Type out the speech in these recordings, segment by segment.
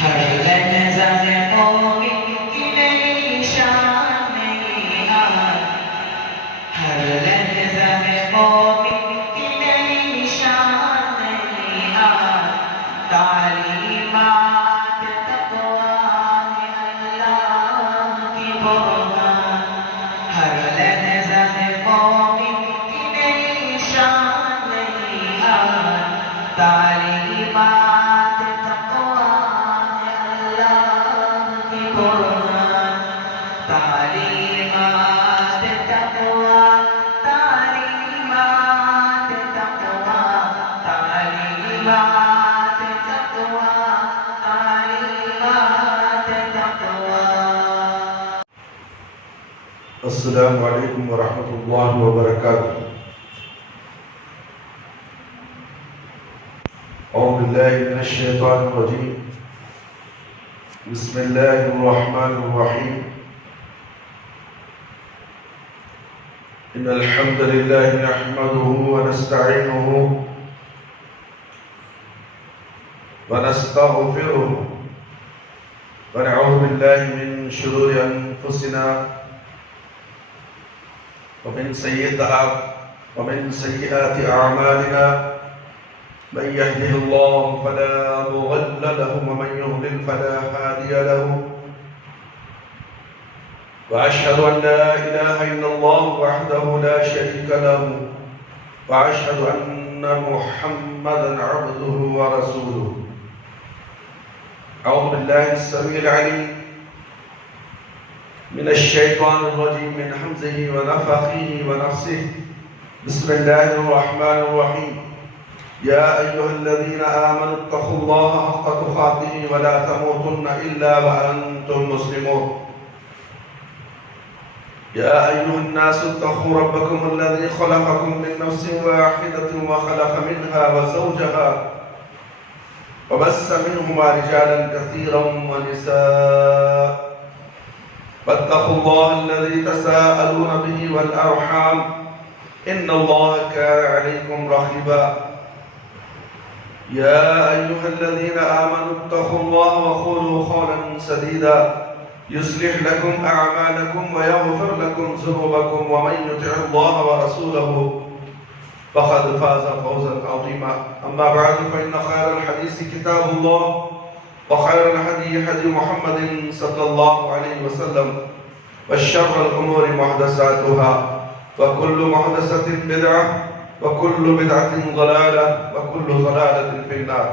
ہر لحظہ مومن کی نئی شان نئی آن، ہر لحظہ مومن کی نئی شان نئی آن، تعلیمات تقویٰ ہے اللہ کی برہان، ہر لحظہ مومن کی نئی شان نئی آن، تعلیمات تعلیمات تقویٰ، تعلیمات تقویٰ، تعلیمات تقویٰ، تعلیمات تقویٰ۔ السلام علیکم ورحمۃ اللہ وبرکاتہ۔ اعوذ باللہ من الشیطان الرجیم، بسم اللہ الرحمن الرحیم۔ ان الحمد للہ نحمده ونستعینه ونستغفره ونعوذ باللہ من شرور انفسنا ومن سیئات اعمالنا، من يهده الله فلا مضل له ومن يضلل فلا هادي له، وأشهد أن لا إله إلا الله وحده لا شريك له، وأشهد أن محمدا عبده ورسوله۔ أعوذ بالله السميع العليم من الشيطان الرجيم، من همزه ونفخه ونفسه، بسم الله الرحمن الرحيم۔ يا أيها الذين آمنوا اتقوا الله حق تقاته ولا تموتن إلا وأنتم مسلمون۔ يا أيها الناس اتقوا ربكم الذي خلقكم من نفس واحدة وخلق منها وزوجها وبث منهما رجالا كثيرا ونساء، واتقوا الله الذي تساءلون به والأرحام إن الله كان عليكم رقيبا۔ يا أيها الذين آمنوا اتقوا الله وقولوا قولا سديدا يصلح لكم أعمالكم ويغفر لكم ذنوبكم، ومن يطع الله ورسوله فقد فاز فوزا عظيما۔ أما بعد، فإن خير الحديث كتاب الله، وخير الهدي هدي محمد صلى الله عليه وسلم، وشر الأمور محدثاتها، وكل محدثة بدعة، وكل بدعة ضلالة، وكل ضلالة في النار۔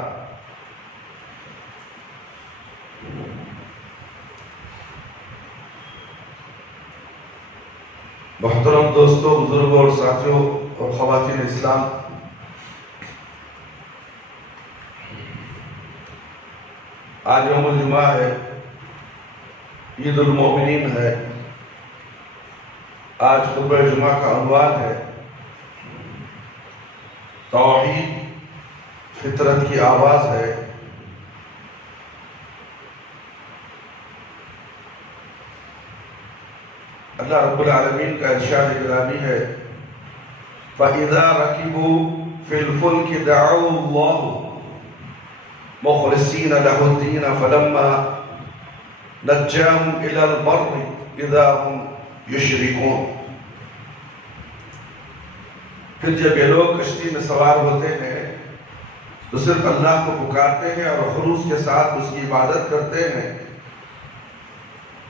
محترم دوستوں، بزرگوں اور ساتھیوں اور خواتین اسلام، آج یوم الجمعہ ہے، عید المومنین ہے۔ آج خطبہ جمعہ کا عنوان ہے توحید فطرت کی آواز ہے۔ اللہ رب العالمین کا ارشاد گرامی ہے، فَإِذَا رَكِبُوا فِي الْفُلْكِ دَعَوُا اللَّهُ مُخْلِصِينَ لَهُ الدِّينَ فَلَمَّا نَجَّاهُمْ إِلَى الْبَرِّ إِذَا هُمْ يُشْرِكُونَ۔ پھر جب یہ لوگ کشتی میں سوار ہوتے ہیں تو صرف اللہ کو پکارتے ہیں اور خلوص کے ساتھ اس کی عبادت کرتے ہیں،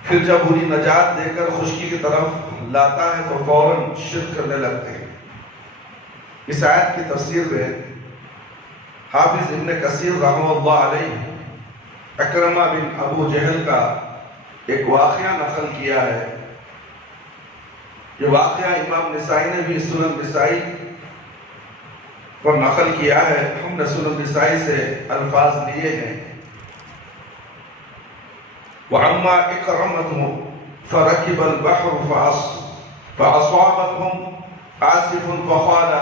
پھر جب انہیں نجات دے کر خشکی کی طرف لاتا ہے تو فوراً شرک کرنے لگتے ہیں۔ اس آیت کی تفسیر میں حافظ ابن کثیر رحمہ اللہ علیہ اکرمہ بن ابو جہل کا ایک واقعہ نقل کیا ہے۔ یہ واقعہ امام نسائی نے بھی سنن نسائی پر نقل کیا ہے، ہم نے سنن نسائی سے الفاظ لیے ہیں۔ وَعَمَّا إِكْرَمَتْهُ فَرَكِبَ الْبَحْرُ فَأَصَابَتْهُمْ عَاصِفٌ فَقَالَ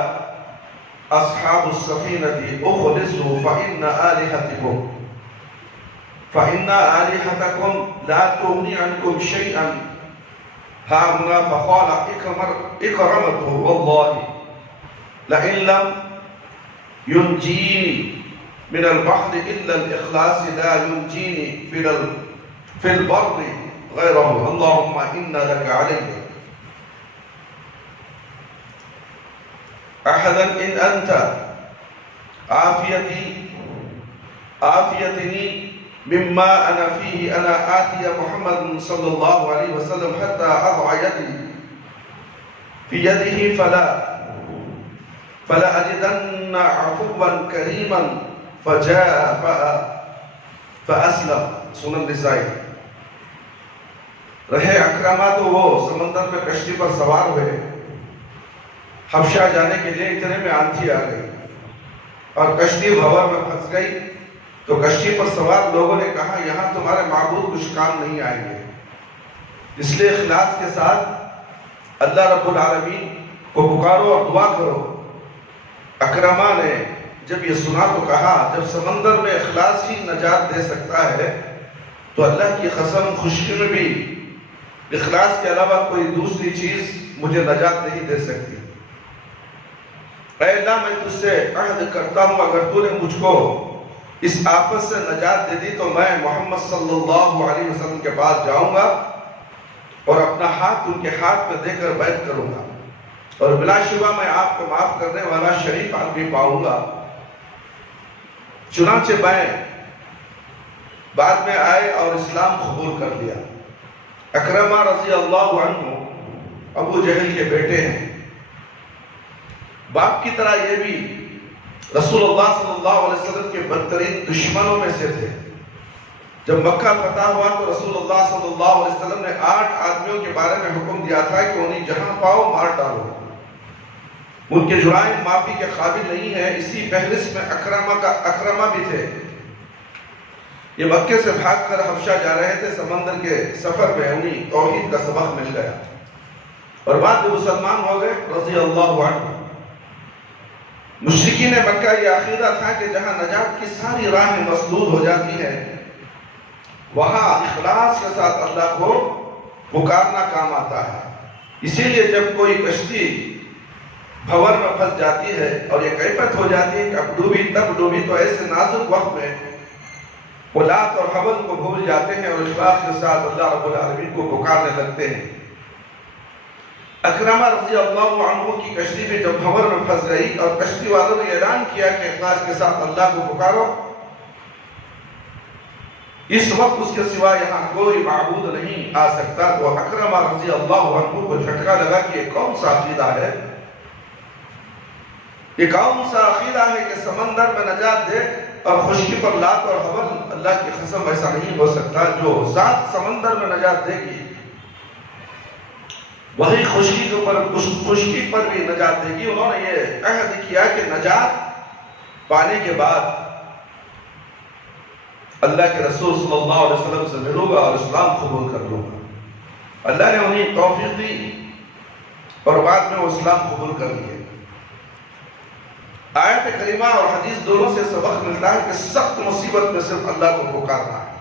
أَصْحَابُ السَّفِينَةِ اخْلِصُوا فَإِنَّ آلِهَتَكُمْ لَا تُغْنِي عَنْكُمْ شَيْئًا ها هنا فقال إكرمته والله لئن لم ينجيني من البحر إلا الإخلاص لا ينجيني في البر غيره اللهم إنا لك علي أحدا إن أنت عافيتني مما أنا فيه أنا آتي محمد صلى الله عليه وسلم حتى أضع يدي في يده فلا أجدن عفوا كريما فجاء فأسلم سنن نسائی رہے اکرما تو وہ سمندر میں کشتی پر سوار ہوئے حبشہ جانے کے لیے اتنے میں آندھی آ گئی اور کشتی بھور میں پھنس گئی تو کشتی پر سوار لوگوں نے کہا یہاں تمہارے معبود کچھ کام نہیں آئیں گے، اس لیے اخلاص کے ساتھ اللہ رب العالمین کو پکارو اور دعا کرو۔ اکرما نے جب یہ سنا تو کہا جب سمندر میں اخلاص ہی نجات دے سکتا ہے تو اللہ کی قسم خشکی میں بھی اخلاص کے علاوہ کوئی دوسری چیز مجھے نجات نہیں دے سکتی۔ اے اللہ میں تجھ سے عہد کرتا ہوں اگر تو نے مجھ کو اس آفت سے نجات دے دی تو میں محمد صلی اللہ علیہ وسلم کے پاس جاؤں گا اور اپنا ہاتھ ان کے ہاتھ میں دے کر بیعت کروں گا اور بلا شبہ میں آپ کو معاف کرنے والا شریف آدمی پاؤں گا۔ چنانچہ میں بعد میں آئے اور اسلام قبول کر لیا۔ اکرمہ رضی اللہ عنہ ابو جہل کے بیٹے ہیں، باپ کی طرح یہ بھی رسول اللہ صلی اللہ علیہ وسلم کے بدترین دشمنوں میں سے تھے۔ جب مکہ فتح ہوا تو رسول اللہ صلی اللہ علیہ وسلم نے 8 آدمیوں کے بارے میں حکم دیا تھا کہ انہیں جہاں پاؤ مار ڈالو، ان کے جرائم معافی کے قابل نہیں ہے۔ اسی فہرست میں اکرمہ بھی تھے۔ یہ مکے سے بھاگ کر حبشہ جا رہے تھے، سمندر کے سفر میں انہیں توحید کا سبق مل گیا اور بعد میں مسلمان ہو گئے رضی اللہ عنہ۔ مشرکین مکہ یہ عقیدہ تھا کہ جہاں نجات کی ساری راہیں مسدود ہو جاتی ہیں وہاں اخلاص کے ساتھ اللہ کو پکارنا کام آتا ہے۔ اسی لیے جب کوئی کشتی بھور میں پھنس جاتی ہے اور یہ کیفیت ہو جاتی ہے کہ اب ڈوبی تب ڈوبی تو ایسے نازک وقت میں وہ لات اور حبل کو بھول جاتے ہیں اور اخلاص کے ساتھ اللہ رب العالمین کو پکارنے لگتے ہیں۔ اکرمہ رضی اللہ عنہ کی کشتی بھی جب بھور میں پھنس گئی اور کشتی والوں نے اعلان کیا کہ اخلاص کے ساتھ اللہ کو پکارو، اس وقت اس کے سوا یہاں کوئی معبود نہیں آ سکتا، تو اکرمہ رضی اللہ عنہ کو جھٹکا لگا کہ یہ کون سا عقیدہ ہے، یہ کون سا عقیدہ ہے کہ سمندر میں نجات دے اور خشکی پر لات اور حبل، اللہ کی قسم ایسا نہیں ہو سکتا۔ جو ذات سمندر میں نجات دے گی وہی خشکی پر بھی نجات دے گی۔ انہوں نے یہ عہد کیا کہ نجات پانے کے بعد اللہ کے رسول صلی اللہ علیہ وسلم سے ملوں گا اور اسلام قبول کر لوں گا۔ اللہ نے انہیں توفیق دی اور بعد میں وہ اسلام قبول کر لیے۔ آیت کریمہ اور حدیث دونوں سے سبق ملتا ہے کہ سخت مصیبت میں صرف اللہ کو پکارنا ہے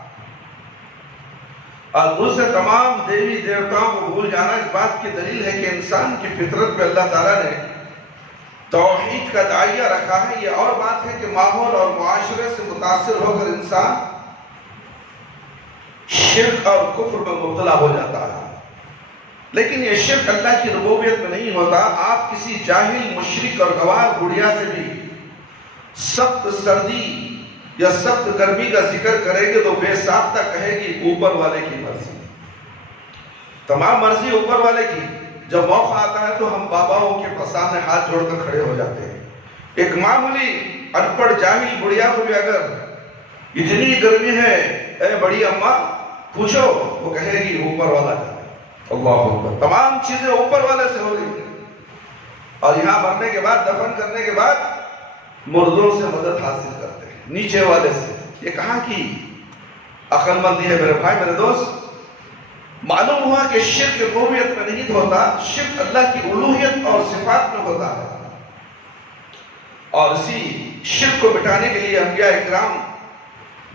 اور دوسرے تمام دیوی دیوتاؤں کو بھول جانا اس بات کی دلیل ہے کہ انسان کی فطرت میں اللہ تعالیٰ نے توحید کا داعیہ رکھا ہے۔ یہ اور بات ہے کہ ماحول اور معاشرے سے متاثر ہو کر انسان شرک اور کفر میں مبتلا ہو جاتا ہے، لیکن یہ شرک اللہ کی ربوبیت میں نہیں ہوتا۔ آپ کسی جاہل مشرک اور گوار بڑھیا سے بھی سخت سردی یا سخت گرمی کا ذکر کریں گے تو بے ساختہ کہے گی اوپر والے کی مرضی، تمام مرضی اوپر والے کی۔ جب موقع آتا ہے تو ہم باباؤں کے سامنے ہاتھ جوڑ کر کھڑے ہو جاتے ہیں۔ ایک معمولی ان پڑھ جاہل بڑھیا کو بھی اگر اتنی گرمی ہے اے بڑی اماں پوچھو، وہ کہے گی اوپر والا جانے۔ اللہ اکبر، تمام چیزیں اوپر والے سے ہو رہی ہیں اور یہاں مرنے کے بعد دفن کرنے کے بعد مردوں سے مدد حاصل کرتے ہیں نیچے والے سے۔ یہ کہاں کی عقل مندی ہے میرے بھائی میرے دوست؟ معلوم ہوا کہ شرک ربوبیت میں نہیں ہوتا، شرک اللہ کی الوہیت اور صفات میں ہوتا ہے، اور اسی شرک کو مٹانے کے لیے انبیاء اکرام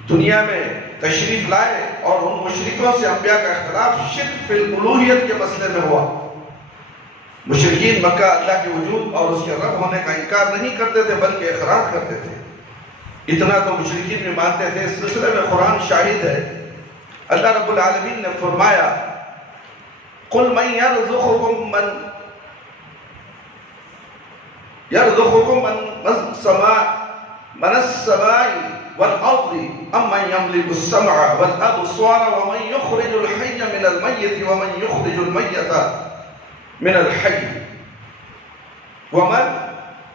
دنیا میں تشریف لائے اور ان مشرکوں سے انبیاء کا اختلاف شرک فی الالوہیت کے مسئلے میں ہوا۔ مشرکین مکہ اللہ کے وجود اور اس کے رب ہونے کا انکار نہیں کرتے تھے بلکہ اقرار کرتے تھے۔ اتنا تو مشرکین بھی مانتے تھے. اس سلسلے میں قرآن شاہد ہے. اللہ رب العالمین نے فرمایا قُلْ مَنْ يَرْزُقُكُمْ مَنَ السَّمَاءِ وَالْأَرْضِ أَمَّنْ يَمْلِكُ السَّمْعَ وَالْأَبْصَارَ وَمَنْ يُخْرِجُ الْحَيَّ مِنَ الْمَيِّتِ وَمَنْ يُخْرِجُ الْمَيِّتَ مِنَ الْحَيِّ وَمَنْ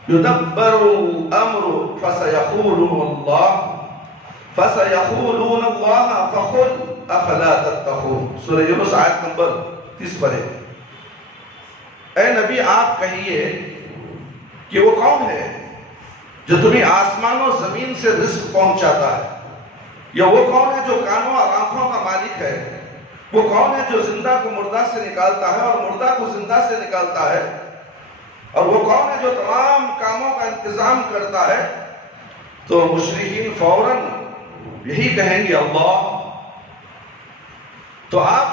يُدَبِّرُ الْأَمْرَ فَسَيَقُولُونَ اللَّهَ فَقُلْ أَفَلَا تَتَّقُونَ. سورہ یونس آیت نمبر 30 پر ہے. اے نبی آپ کہیے کہ وہ کون ہے جو تمہیں آسمان و زمین سے رزق پہنچاتا ہے؟ یا وہ کون ہے جو کانوں اور آنکھوں کا مالک ہے؟ وہ کون ہے جو زندہ کو مردہ سے نکالتا ہے اور مردہ کو زندہ سے نکالتا ہے؟ اور وہ کون ہے جو تمام کاموں کا انتظام کرتا ہے؟ تو مشرکین فوراً یہی کہیں گے اللہ. تو آپ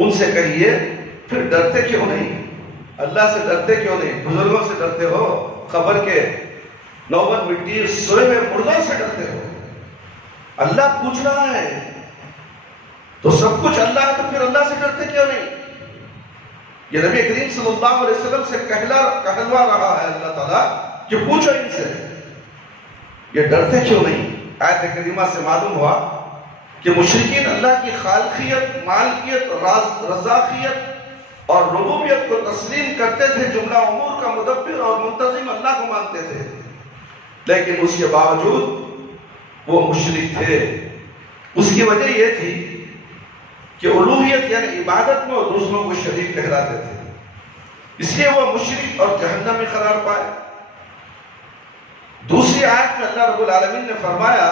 ان سے کہیے پھر ڈرتے کیوں نہیں؟ اللہ سے ڈرتے کیوں نہیں؟ بزرگوں سے ڈرتے ہو؟ قبر کے نوبت مٹی سوئے ہوئے مردوں سے ڈرتے ہو؟ اللہ پوچھ رہا ہے تو سب کچھ اللہ ہے، تو پھر اللہ سے ڈرتے کیوں نہیں؟ یہ نبی کریم صلی اللہ علیہ وسلم سے کہلوا رہا ہے اللہ تعالیٰ کہ پوچھو ان سے یہ ڈرتے کیوں نہیں. آیت کریمہ سے معلوم ہوا کہ مشرکین اللہ کی خالقیت، مالکیت، رزاقیت اور ربوبیت کو تسلیم کرتے تھے. جملہ امور کا مدبر اور منتظم اللہ کو مانتے تھے، لیکن اس کے باوجود وہ مشرک تھے. اس کی وجہ یہ تھی کہ الوہیت یعنی عبادت میں وہ دوسروں کو شریک ٹھہراتے تھے، اس لیے وہ مشرک اور جہنم میں قرار پائے. دوسری آیت میں اللہ رب العالمین نے فرمایا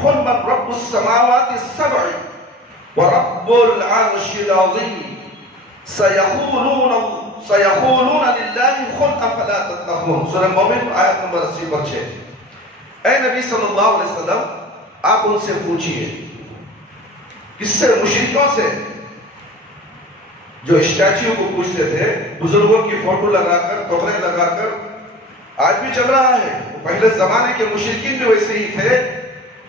قُلْ مَنْ رَبُّ السَّمَاوَاتِ السَّبْعِ وَرَبُّ الْعَرْشِ الْعَظِيمِ سَيَقُولُونَ لِلَّهِ قُلْ أَفَلَا تَتَّقُونَ. سورہ مومن آیت نمبر 80/6. اے نبی صلی اللہ علیہ وسلم آپ ان سے پوچھئے. کس سے؟ مشرکوں سے جو اسٹیچیو کو پوچھتے تھے، بزرگوں کی فوٹو لگا کر، توغرے لگا کر. آج بھی چل رہا ہے. پہلے زمانے کے مشرکین بھی ویسے ہی تھے،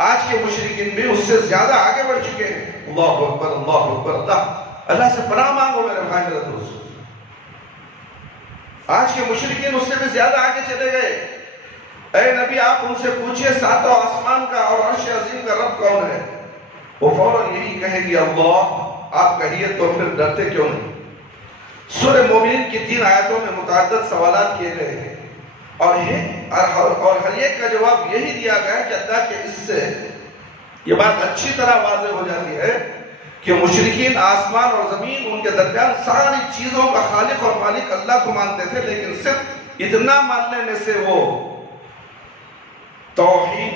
آج کے مشرکین بھی اس سے زیادہ آگے بڑھ چکے ہیں. اللہ اکبر اللہ اکبر. اللہ سے پناہ مانگو میرے بھائی میرے دوست. آج کے مشرکین اس سے بھی زیادہ آگے چلے گئے. اے نبی آپ ان سے پوچھئے ساتوں آسمان کا اور عرش عظیم کا رب کون ہے؟ وہ فوراً یہی کہیں گے اللہ. آپ کہیے تو پھر ڈرتے کیوں نہیں؟ سورہ مومنین کی 3 آیتوں میں متعدد سوالات کیے گئے ہیں، اور ہر ایک کا جواب یہی دیا گیا ہے کہ اللہ کے اس سے یہ بات اچھی طرح واضح ہو جاتی ہے کہ مشرکین آسمان اور زمین ان کے درمیان ساری چیزوں کا خالق اور مالک اللہ کو مانتے تھے، لیکن صرف اتنا مان لینے سے وہ توحید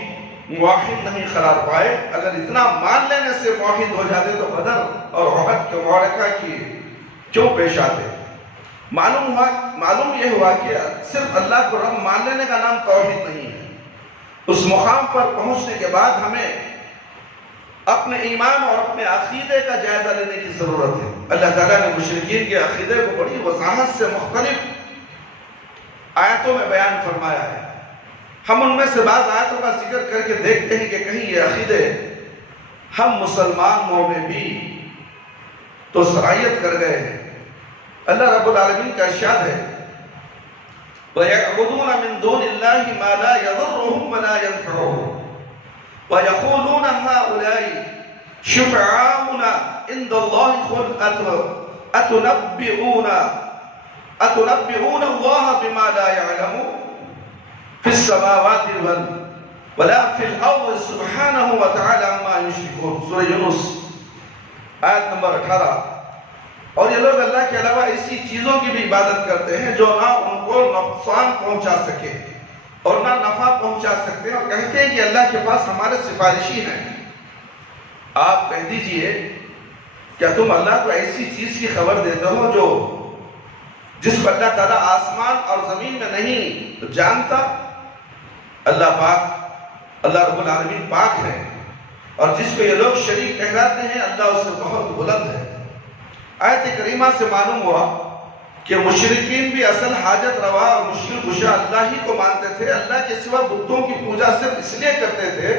موحد نہیں قرار پائے. اگر اتنا مان لینے سے موحد ہو جاتے تو بدر اور احد کے معرکہ کی کیوں پیش آتے؟ معلوم یہ ہوا کہ صرف اللہ کو رب مان لینے کا نام توحید نہیں ہے. اس مقام پر پہنچنے کے بعد ہمیں اپنے ایمان اور اپنے عقیدے کا جائزہ لینے کی ضرورت ہے. اللہ تعالیٰ نے مشرکین کے عقیدے کو بڑی وضاحت سے مختلف آیتوں میں بیان فرمایا ہے. ہم ان میں سے بعض آیتوں کا ذکر کر کے دیکھتے ہیں کہ کہیں یہ عقیدے ہم مسلمانوں میں بھی تو سرایت کر گئے ہیں. اللہ رب العالمین کا ارشاد ہے وَيَعْبُدُونَ مِن دُونِ اللَّهِ مَا لَا يَضُرُّهُمْ وَلَا يَنْفَعُهُمْ وَيَقُولُونَ هَؤُلَاءِ شُفَعَاؤُنَا عِندَ اللَّهِ قُلْ أَتُنَبِّئُونَ اللَّهَ بِمَا لَا يَعْلَمُ فِي السَّمَاوَاتِ وَلَا فِي الْأَرْضِ سُبْحَانَهُ وَتَعَالَى عَمَّا يُشْرِكُونَ. سورہ یونس آیت نمبر 18. اور یہ لوگ اللہ کے علاوہ ایسی چیزوں کی بھی عبادت کرتے ہیں جو نہ ان کو نقصان پہنچا سکے اور نہ نفع پہنچا سکتے ہیں، اور کہتے ہیں کہ اللہ کے پاس ہمارے سفارشی ہیں. آپ کہہ دیجئے کیا تم اللہ کو ایسی چیز کی خبر دیتے ہو جو جس کو اللہ تعالیٰ آسمان اور زمین میں نہیں جانتا؟ اللہ پاک، اللہ رب العالمین پاک ہے، اور جس کو یہ لوگ شریک ٹھہراتے ہیں اللہ اس سے بہت بلند ہے. آیت کریمہ سے معلوم ہوا کہ مشرکین بھی اصل حاجت روا اور مشکل کشا اللہ ہی کو مانتے تھے، اللہ کے سوا بتوں کی پوجا صرف اس لیے کرتے تھے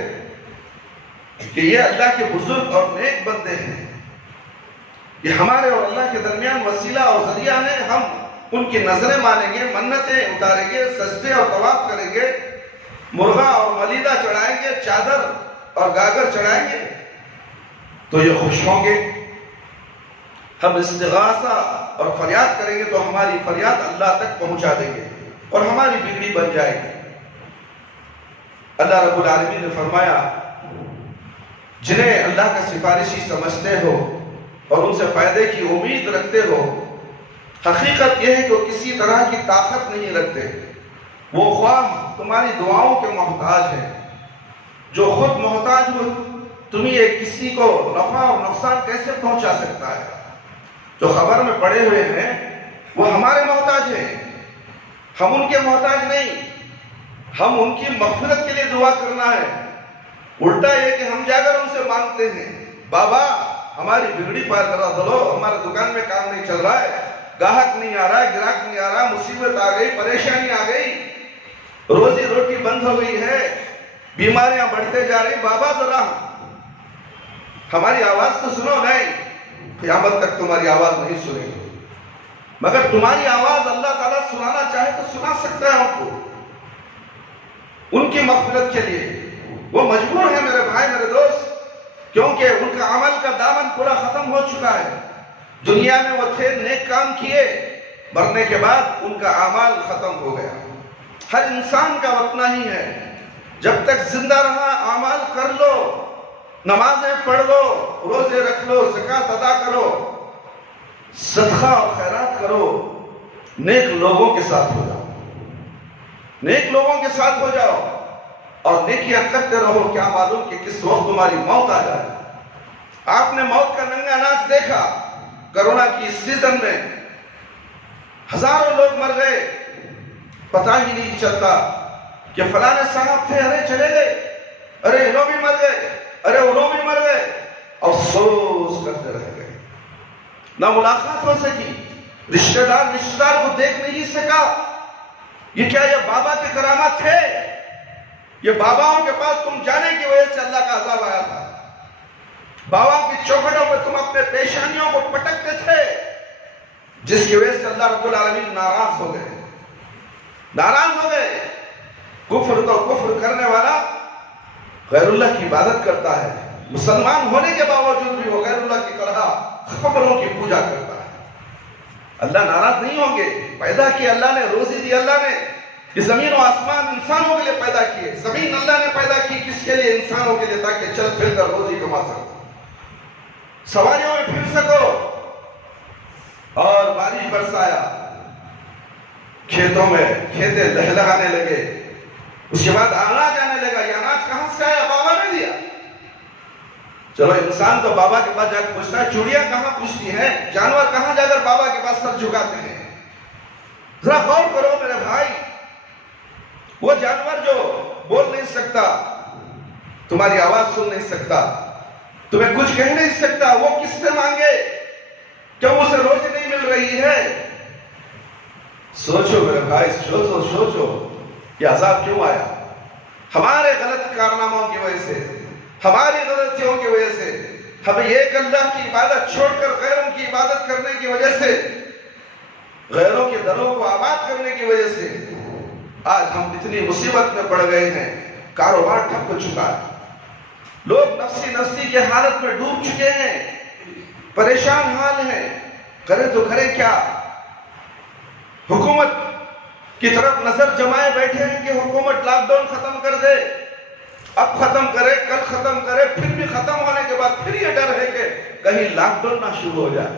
کہ یہ اللہ کے بزرگ اور نیک بندے ہیں، یہ ہمارے اور اللہ کے درمیان وسیلہ اور ذریعہ ہیں، ہم ان کی نظریں مانیں گے، منتیں اتاریں گے، سجدے اور طواف کریں گے، مرغا اور ملیدہ چڑھائیں گے، چادر اور گاگر چڑھائیں گے تو یہ خوش ہوں گے۔ ہم استغاثہ اور فریاد کریں گے تو ہماری فریاد اللہ تک پہنچا دیں گے اور ہماری بگڑی بن جائے گی۔ اللہ رب العالمین نے فرمایا جنہیں اللہ کا سفارشی سمجھتے ہو اور ان سے فائدے کی امید رکھتے ہو، حقیقت یہ ہے کہ وہ کسی طرح کی طاقت نہیں رکھتے، وہ خواہ تمہاری دعاؤں کے محتاج ہیں، جو خود محتاج ہو تمہیں کسی کو نفع اور نقصان کیسے پہنچا سکتا ہے؟ جو خبر میں پڑے ہوئے ہیں وہ ہمارے محتاج ہیں، ہم ان کے محتاج نہیں، ہم ان کی مغفرت کے لیے دعا کرنا ہے۔ الٹا یہ کہ ہم جا کر ان سے مانگتے ہیں بابا ہماری بگڑی پار کرا دو، ہمارے دکان میں کام نہیں چل رہا ہے، گاہک نہیں آ رہا ہے، گراہک نہیں آ رہا، مصیبت آ گئی، پریشانی آ گئی، روزی روٹی بند ہو گئی ہے، بیماریاں بڑھتے جا رہی، بابا ذرا ہماری آواز تو سنو۔ نہیں، قیامت تک تمہاری آواز نہیں سنے گی، مگر تمہاری آواز اللہ تعالیٰ سنانا چاہے تو سنا سکتا ہے ہم کو ان کی مغفرت کے لیے۔ وہ مجبور ہیں میرے بھائی میرے دوست، کیونکہ ان کا عمل کا دامن پورا ختم ہو چکا ہے۔ دنیا میں وہ تھے، نیک کام کیے، مرنے کے بعد ان کا اعمال ختم ہو گیا۔ ہر انسان کا اپنا ہی ہے، جب تک زندہ رہا اعمال کر لو، نمازیں پڑھ لو، روزے رکھ لو، زکوٰۃ ادا کرو، صدقہ اور خیرات کرو، نیک لوگوں کے ساتھ ہو جاؤ، نیک لوگوں کے ساتھ ہو جاؤ اور نیکیاں کرتے رہو۔ کیا معلوم کہ کس وقت تمہاری موت آ جائے۔ آپ نے موت کا ننگا ناچ دیکھا، کرونا کی اس سیزن میں ہزاروں لوگ مر گئے، پتہ ہی نہیں چلتا کہ فلانے صاحب تھے، ارے چلے گئے، ارے انہوں بھی مر گئے، ارے انہوں بھی مر گئے، افسوس کرتے رہ گئے، نہ ملاقات ہو سکی، رشتہ دار کو دیکھ نہیں سکا۔ یہ کیا یہ بابا کے کرامات تھے؟ یہ باباؤں کے پاس تم جانے کی وجہ سے اللہ کا عذاب آیا تھا، باباؤں کی چوکھٹوں پہ تم اپنے پیشانیوں کو پٹکتے تھے، جس کی وجہ سے اللہ رب العالمین ناراض ہو گئے، ناراض ہو گئے۔ کفر تو کفر کرنے والا غیر اللہ کی عبادت کرتا ہے، مسلمان ہونے کے باوجود بھی وہ غیر اللہ کی طرح قبروں کی پوجا کرتا ہے۔ اللہ ناراض نہیں ہوں گے، پیدا کی اللہ نے، روزی دی اللہ نے، یہ زمین و آسمان انسانوں کے لیے پیدا کیے۔ زمین اللہ نے پیدا کی کس کے لیے؟ انسانوں کے لیے، تاکہ چل پھر کر روزی کما سکو، سواریوں میں پھر سکو۔ اور بارش برسایا، کھیتوں میں کھیتے لہلہانے لگے، اس کے بعد اناج آنے لگا۔ یہ اناج کہاں سے آیا؟ بابا نے دیا۔ چلو انسان تو بابا کے پاس جا کر پوچھتا ہے، چوڑیاں کہاں پوچھتی ہیں، جانور کہاں جا کر بابا کے پاس سر جھکاتے ہیں؟ ذرا غور کرو میرے بھائی، وہ جانور جو بول نہیں سکتا، تمہاری آواز سن نہیں سکتا، تمہیں کچھ کہہ نہیں سکتا، وہ کس سے مانگے؟ کیوں اسے روزی نہیں مل رہی ہے؟ سوچو میرے بھائی، سوچو یہ عذاب کیوں آیا؟ ہمارے غلط کارناموں کی وجہ سے، ہماری غلطیوں کی وجہ سے، ہمیں ایک اللہ کی عبادت چھوڑ کر غیروں کی عبادت کرنے کی وجہ سے، غیروں کے دروں کو آباد کرنے کی وجہ سے آج ہم اتنی مصیبت میں پڑ گئے ہیں۔ کاروبار ٹھپ ہو چکا ہے، لوگ نفسی کے حالت میں ڈوب چکے ہیں، پریشان حال ہیں، کرے تو کرے کیا؟ حکومت کی طرف نظر جمائے بیٹھے ہیں کہ حکومت لاک ڈاؤن ختم کر دے، اب ختم کرے، کل ختم کرے، پھر بھی ختم ہونے کے بعد پھر یہ ڈر ہے کہ کہیں لاک ڈاؤن نہ شروع ہو جائے۔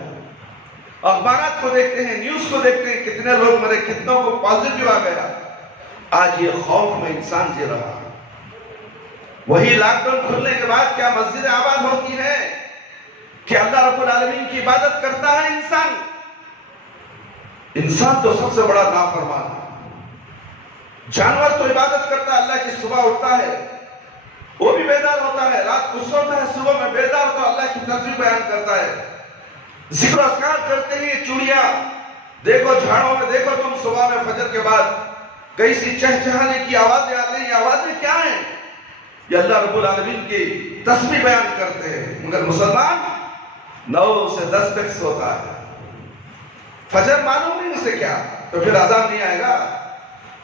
اخبارات کو دیکھتے ہیں، نیوز کو دیکھتے ہیں، کتنے لوگ مرے، کتنوں کو پازیٹیو آ گیا۔ آج یہ خوف میں انسان جی رہا ہے۔ وہی لاک ڈاؤن کھلنے کے بعد کیا مسجد آباد ہوتی ہے کہ اللہ رب العالمین کی عبادت کرتا ہے انسان؟ انسان تو سب سے بڑا نافرمان ہے۔ جانور تو عبادت کرتا ہے، اللہ کی صبح اٹھتا ہے، وہ بھی بیدار ہوتا ہے، رات کو سوتا ہے، صبح میں بیدار ہوتا ہے، اللہ کی تسبیح بیان کرتا ہے، ذکر و اذکار کرتے ہیں۔ چوڑیاں دیکھو جھاڑوں میں، دیکھو تم صبح میں فجر کے بعد کیسی چہچہانے کی آوازیں آتی ہیں. یہ آوازیں کیا ہیں؟ یہ اللہ رب العالمین کی تسبیح بیان کرتے ہیں. مگر مسلمان 9 سے 10 تک سوتا ہے. فجر معلوم نہیں اسے کیا، تو پھر عذاب نہیں آئے گا.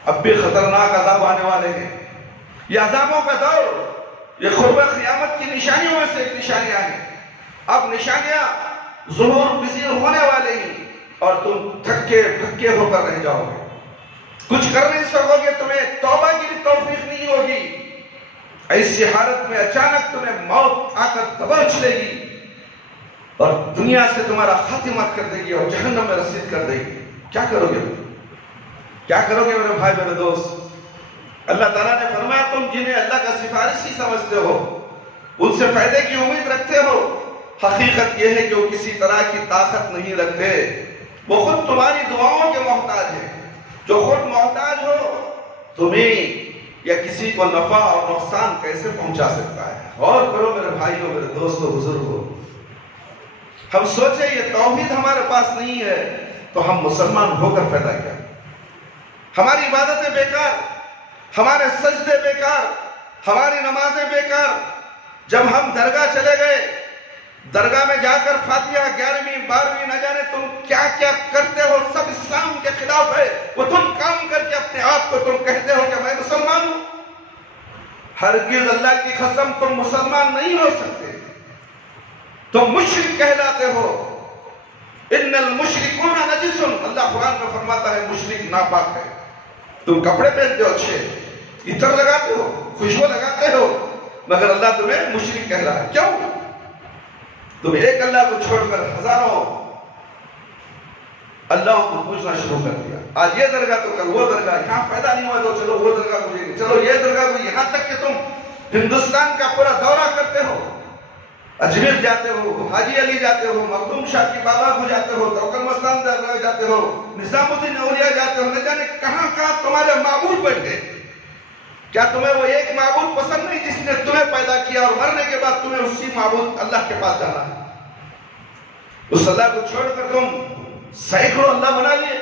اب بھی خطرناک عذاب آنے والے ہیں. یہ عذابوں کا دور، یہ قرب قیامت کی نشانیوں میں سے ایک نشانیاں ہیں. اب نشانیاں ظہور پذیر ہونے والے ہیں اور تم تھکے تھکے ہو کر رہ جاؤ گے. کچھ کر نہیں سکو گے، تمہیں توبہ کی بھی توفیق نہیں ہوگی. ایسی حالت میں اچانک تمہیں موت آ کر دبوچ لے گی اور دنیا سے تمہارا خاتمہ کر دے گی اور جہنم میں رسید کر دے گی. کیا کرو گے؟ کیا کرو گے میرے بھائی میرے دوست؟ اللہ تعالیٰ نے فرمایا تم جنہیں اللہ کا سفارشی سمجھتے ہو، ان سے فائدے کی امید رکھتے ہو، حقیقت یہ ہے کہ وہ کسی طرح کی طاقت نہیں رکھتے. وہ خود تمہاری دعاؤں کے محتاج ہیں. جو خود محتاج ہو تمہیں یا کسی کو نفع اور نقصان کیسے پہنچا سکتا ہے؟ غور کرو میرے بھائیوں، میرے دوستوں، بزرگوں. ہم سوچیں یہ توحید ہمارے پاس نہیں ہے تو ہم مسلمان ہو کر پیدا کیا؟ ہماری عبادتیں بیکار، ہمارے سجدے بیکار، ہماری نمازیں بیکار. جب ہم درگاہ چلے گئے، درگاہ میں جا کر فاتحہ 11ویں 12ویں نہ جانے تم کیا کیا کرتے ہو، سب اسلام کے خلاف ہے. وہ تم کام کر کے اپنے آپ کو تم کہتے ہو کہ میں مسلمان ہوں. ہرگز اللہ کی قسم تم مسلمان نہیں ہو سکتے، تم مشرک کہلاتے ہو. ان المشرکون نجس، اللہ قرآن میں فرماتا ہے مشرک ناپاک ہے. تم کپڑے پہنتے ہو اچھے، عطر لگاتے ہو، خوشبو لگاتے ہو، مگر اللہ تمہیں مشرک کہہ رہا ہے. کیوں؟ تم ایک اللہ کو چھوڑ کر ہزاروں اللہ کو پوچھنا شروع کر دیا. آج یہ درگاہ تو کل وہ درگاہ، یہاں فائدہ نہیں ہوا تو چلو وہ درگاہ کو لے گئے، چلو یہ درگاہ کو، یہاں تک کہ تم ہندوستان کا پورا دورہ کرتے ہو. اجمیر جاتے ہو، حاجی علی جاتے ہو، مخدوم شاہ کی بابا کو جاتے ہو، توکل مستان درگاہ جاتے ہو، نظام الدین اولیاء جاتے ہو. نہ جانے کہاں کہاں تمہارے معبود بیٹھ گئے. کیا تمہیں وہ ایک معبود پسند نہیں جس نے تمہیں پیدا کیا اور مرنے کے بعد تمہیں اسی معبود اللہ کے پاس جانا ہے؟ اس اللہ کو چھوڑ کر تم سینکڑوں اللہ بنا لیے،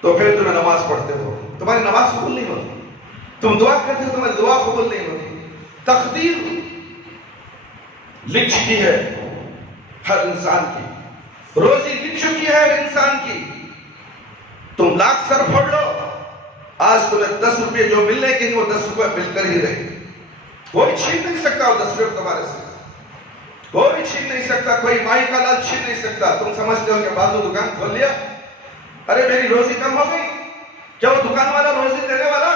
تو پھر تمہیں نماز پڑھتے ہو، تمہاری نماز قبول نہیں ہوتی. تم دعا کرتے ہو، تمہاری دعا قبول نہیں ہوتی. تقدیر لکھ چکی ہے ہر انسان کی، روزی لکھ چکی ہے ہر انسان کی. تم لاکھ سر پھوڑ لو، آج تمہیں 10 روپے جو ملنے کے وہ 10 روپے مل کر ہی رہے. کوئی چھین نہیں سکتا وہ 10 روپے تمہارے سے، کوئی چھین نہیں سکتا، کوئی مائی کا لال چھین نہیں سکتا. تم سمجھتے ہو کہ بازو دکان کھول لیا، ارے میری روزی کم ہو گئی. کیا وہ دکان والا روزی دینے والا؟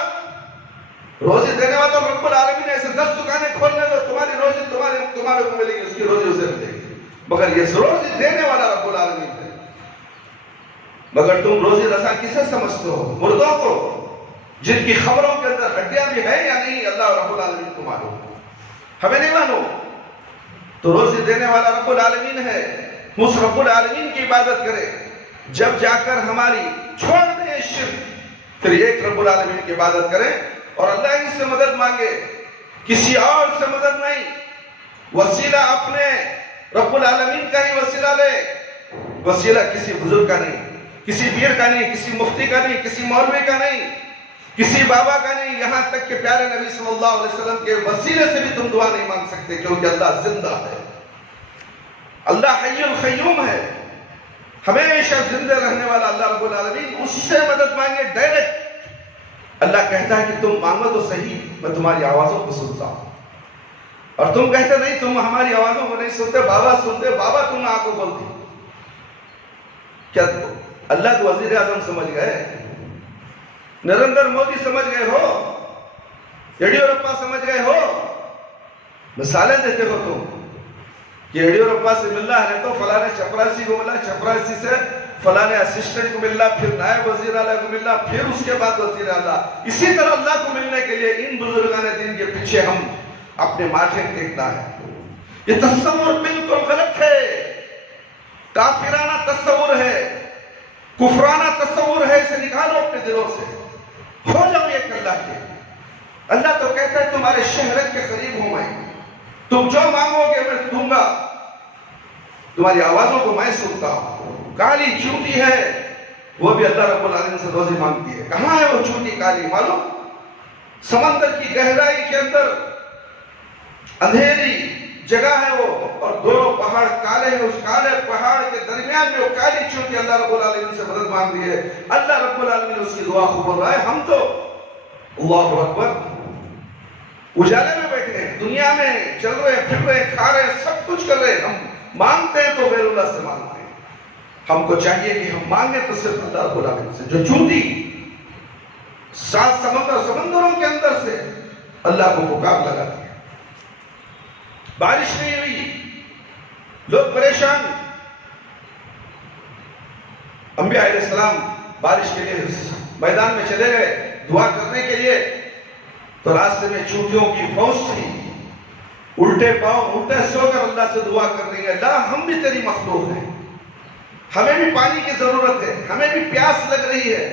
روزی دینے والا تو رب العالمین ایسے 10 دکانیں کھولنے دو، تمہاری روزی تمہارے کو ملے گی، اس کی روزی اسے ملے گی. مگر یہ روزی دینے والا رب العالمین ہے. مگر تم روزی رسا کسے سمجھتے ہو؟ مردوں کو، جن کی خبروں کے اندر ہڈیاں بھی ہیں یا نہیں، اللہ رب العالمین کو معلوم. ہمیں نہیں معلوم. تو روزی دینے والا رب العالمین ہے. اس رب العالمین کی عبادت کرے. جب جا کر ہماری چھوڑ دیں شرک، پھر ایک رب العالمین کی عبادت کریں اور اللہ ہی سے مدد مانگے، کسی اور سے مدد نہیں. وسیلہ اپنے رب العالمین کا ہی وسیلہ لے. وسیلہ کسی بزرگ کا نہیں، کسی پیر کا نہیں، کسی مفتی کا نہیں، کسی مولوی کا نہیں، کسی بابا کا نہیں. یہاں تک کہ پیارے نبی صلی اللہ علیہ وسلم کے وسیلے سے بھی تم دعا نہیں مانگ سکتے، کیونکہ اللہ زندہ ہے. اللہ حی القیوم ہے، ہمیشہ زندہ رہنے والا اللہ رب العالمین. اس سے مدد مانگے ڈائریکٹ. اللہ کہتا ہے کہ تم مانگو تو صحیح، میں تمہاری آوازوں کو سنتا ہوں. اور تم کہتے نہیں تم ہماری آوازوں کو نہیں سنتے، بابا سنتے، بابا تم آ کو بولتی. کیا اللہ کو وزیر اعظم سمجھ گئے؟ نریندر مودی سمجھ گئے ہو؟ یڈیورپا سمجھ گئے ہو؟ مثالیں دیتے ہو تم کہ یڈیورپا سے ملنا ہے تو فلانے چپراسی کو ملا، چپراسی سے فلانے اسسٹنٹ کو ملنا، پھر نائب وزیر اعلیٰ کو ملنا، پھر اس کے بعد وزیر اعلیٰ. اسی طرح اللہ کو ملنے کے لیے ان بزرگان دین کے پیچھے ہم اپنے ماتھے ٹیکنا ہے. یہ تصور بالکل غلط ہے، کافرانہ تصور ہے، کفرانہ تصور ہے. اسے نکالو اپنے دلوں سے، ہو جاؤ ایک اللہ کے. اللہ تو کہتا ہے تمہارے شہرت کے قریب ہوں میں، تم جو مانگو گے میں دوں گا. تمہاری آوازوں کو میں سنتا ہوں. کالی چونٹی ہے وہ بھی اللہ رب العالمین سے روزی مانگتی ہے. کہاں ہے وہ چوٹی کالی؟ معلوم سمندر کی گہرائی کے اندر اندھیری جگہ ہے وہ, اور دونوں پہاڑ کالے ہیں. اس کالے پہاڑ کے درمیان میں وہ کالی چوٹی اللہ رب العالمین سے مدد مانگ رہی ہے. اللہ رب العالمین اس کی دعا قبول رہا ہے. ہم تو اللہ اکبر اجالے میں بیٹھے ہیں, دنیا میں چل رہے ہیں, پھر رہے ہیں, کھا رہے ہیں, سب کچھ کر رہے ہیں. ہم مانگتے ہیں تو غیر اللہ سے مانگتے ہیں. ہم کو چاہیے کہ ہم مانگیں تو صرف اللہ رب العالمین سے. جو چوٹی 7 سمندروں کے اندر سے اللہ کو پکار لگاتی ہے. بارش نہیں ہوئی, لوگ پریشان. انبیاء علیہ السلام بارش کے لیے میدان میں چلے گئے دعا کرنے کے لیے, تو راستے میں چوٹیوں کی فوج تھی, الٹے پاؤں الٹے سو کر اللہ سے دعا کر رہی ہے, اللہ ہم بھی تیری مخلوق ہیں, ہمیں بھی پانی کی ضرورت ہے, ہمیں بھی پیاس لگ رہی ہے,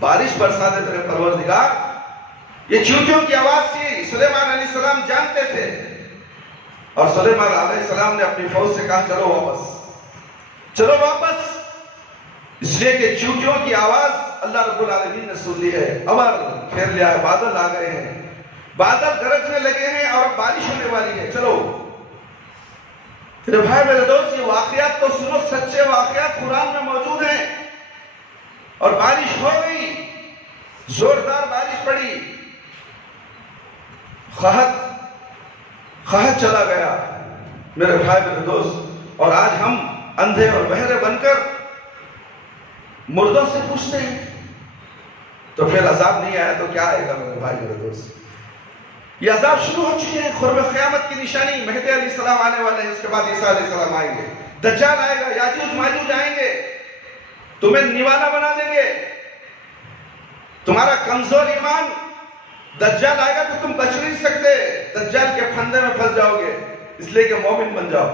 بارش برسا دے میرے پروردگار. یہ چوٹیوں کی آواز تھی. سلیمان علیہ السلام جانتے تھے, اور سلیمان علیہ السلام نے اپنی فوج سے کہا چلو واپس, چلو واپس, اس لیے کہ چوٹیوں کی آواز اللہ رب العالمین نے سن لی ہے. امر پھیر لیا ہے, بادل آ گئے ہیں, بادل گرجنے لگے ہیں اور بارش ہونے والی ہے, چلو. میرے بھائی میرے دوست, یہ واقعات تو سنو, سچے واقعات قرآن میں موجود ہیں. اور بارش ہو گئی, زوردار بارش پڑی, قحط چلا گیا میرے بھائی میرے دوست. اور آج ہم اندھے اور بہرے بن کر مردوں سے پوچھتے ہیں تو پھر عذاب نہیں آیا تو کیا آئے گا میرے بھائی میرے دوست. یہ عذاب شروع ہو چکے ہیں. قرب قیامت کی نشانی, مہدی علیہ السلام آنے والے ہیں, اس کے بعد عیسیٰ علیہ السلام آئیں گے, دجال آئے گا, یاجوج ماجوج آئیں گے, تمہیں نیوالا بنا دیں گے. تمہارا کمزور ایمان, دجال آئے گا تو تم بچ نہیں سکتے, دجال کے پھندے میں پھنس جاؤ گے. اس لیے کہ مومن بن جاؤ,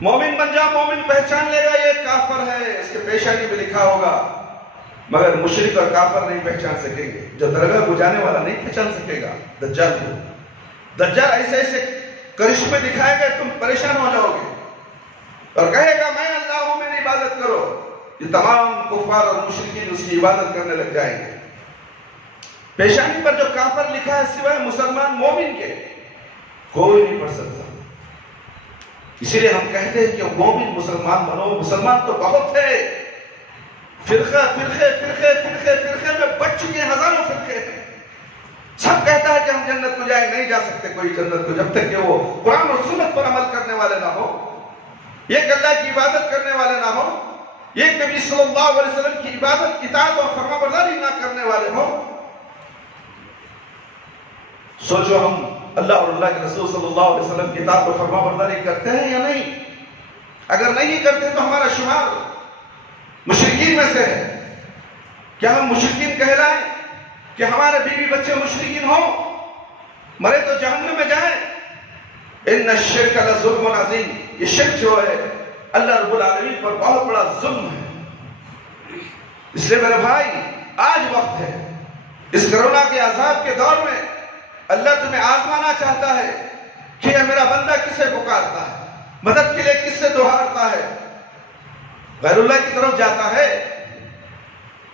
مومن بن جاؤ. مومن پہچان لے گا یہ کافر ہے, اس کے پیشانی میں لکھا ہوگا, مگر مشرک اور کافر نہیں پہچان سکیں گے. جو درگاہ کو جانے والا نہیں پہچان سکے گا دجال کو. دجال ایسے ایسے کرشمے دکھائے گا تم پریشان ہو جاؤ گے, اور کہے گا میں اللہ ہوں, میری عبادت کرو. یہ تمام کفار اور مشرکین اس کی عبادت کرنے لگ جائیں گے. پیشانی پر جو کافر لکھا ہے سوائے مسلمان مومن کے کوئی نہیں پڑھ سکتا. اسی لیے ہم کہتے ہیں کہ مومن مسلمان بنو. مسلمان تو بہت ہے, فرقے میں بچ چکے ہیں, ہزاروں فرقے ہیں. سب کہتا ہے کہ ہم جنت کو جائیں, نہیں جا سکتے کوئی جنت کو جب تک کہ وہ قرآن اور سنت پر عمل کرنے والے نہ ہو, ایک اللہ کی عبادت کرنے والے نہ ہو, ایک نبی صلی اللہ علیہ وسلم کی عبادت, اطاعت اور فرمانبرداری نہ کرنے والے ہو. سوچو ہم اللہ اور اللہ کے رسول صلی اللہ علیہ وسلم کی اطاعت اور فرمانبرداری کرتے ہیں یا نہیں؟ اگر نہیں کرتے تو ہمارا شمار مشرکین میں سے ہے. کیا ہم مشرکین کہلائیں کہ ہمارے بیوی بچے مشرکین ہوں, مرے تو جہنم میں جائیں؟ ان الشرک لظلم عظیم. یہ شرک جو ہے اللہ رب العالمین پر بہت بڑا ظلم ہے. اس لیے میرے بھائی آج وقت ہے, اس کرونا کے عذاب کے دور میں اللہ تمہیں آزمانا چاہتا ہے کہ یہ میرا بندہ کسے پکارتا ہے, مدد کے لیے کس سے دہارتا ہے. غیر اللہ کی طرف جاتا ہے,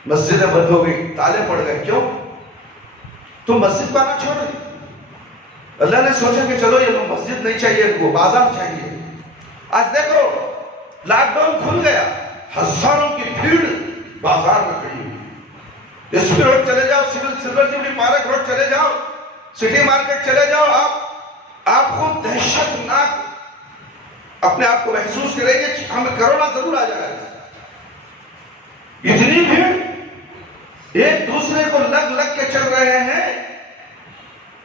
مسجدیں بند ہو گئی, تالے پڑ گئے, کیوں؟ تم مسجد کو آنا چھوڑ دیں. اللہ نے سوچا کہ چلو یہ مسجد نہیں چاہیے, وہ بازار چاہیے. آج دیکھو لاک ڈاؤن کھل گیا, ہزاروں کی بھیڑ بازار میں کھڑی ہوئی. اس پہ روڈ چلے جاؤ, سلور جوبلی پارک روڈ چلے جاؤ, سٹی مارکیٹ چلے جاؤ, آپ خود دہشت ناک اپنے آپ کو محسوس کریں گے کہ ہمیں کرونا ضرور آ جائے گا. اتنی بھیڑ, ایک دوسرے کو لگ کے چل رہے ہیں,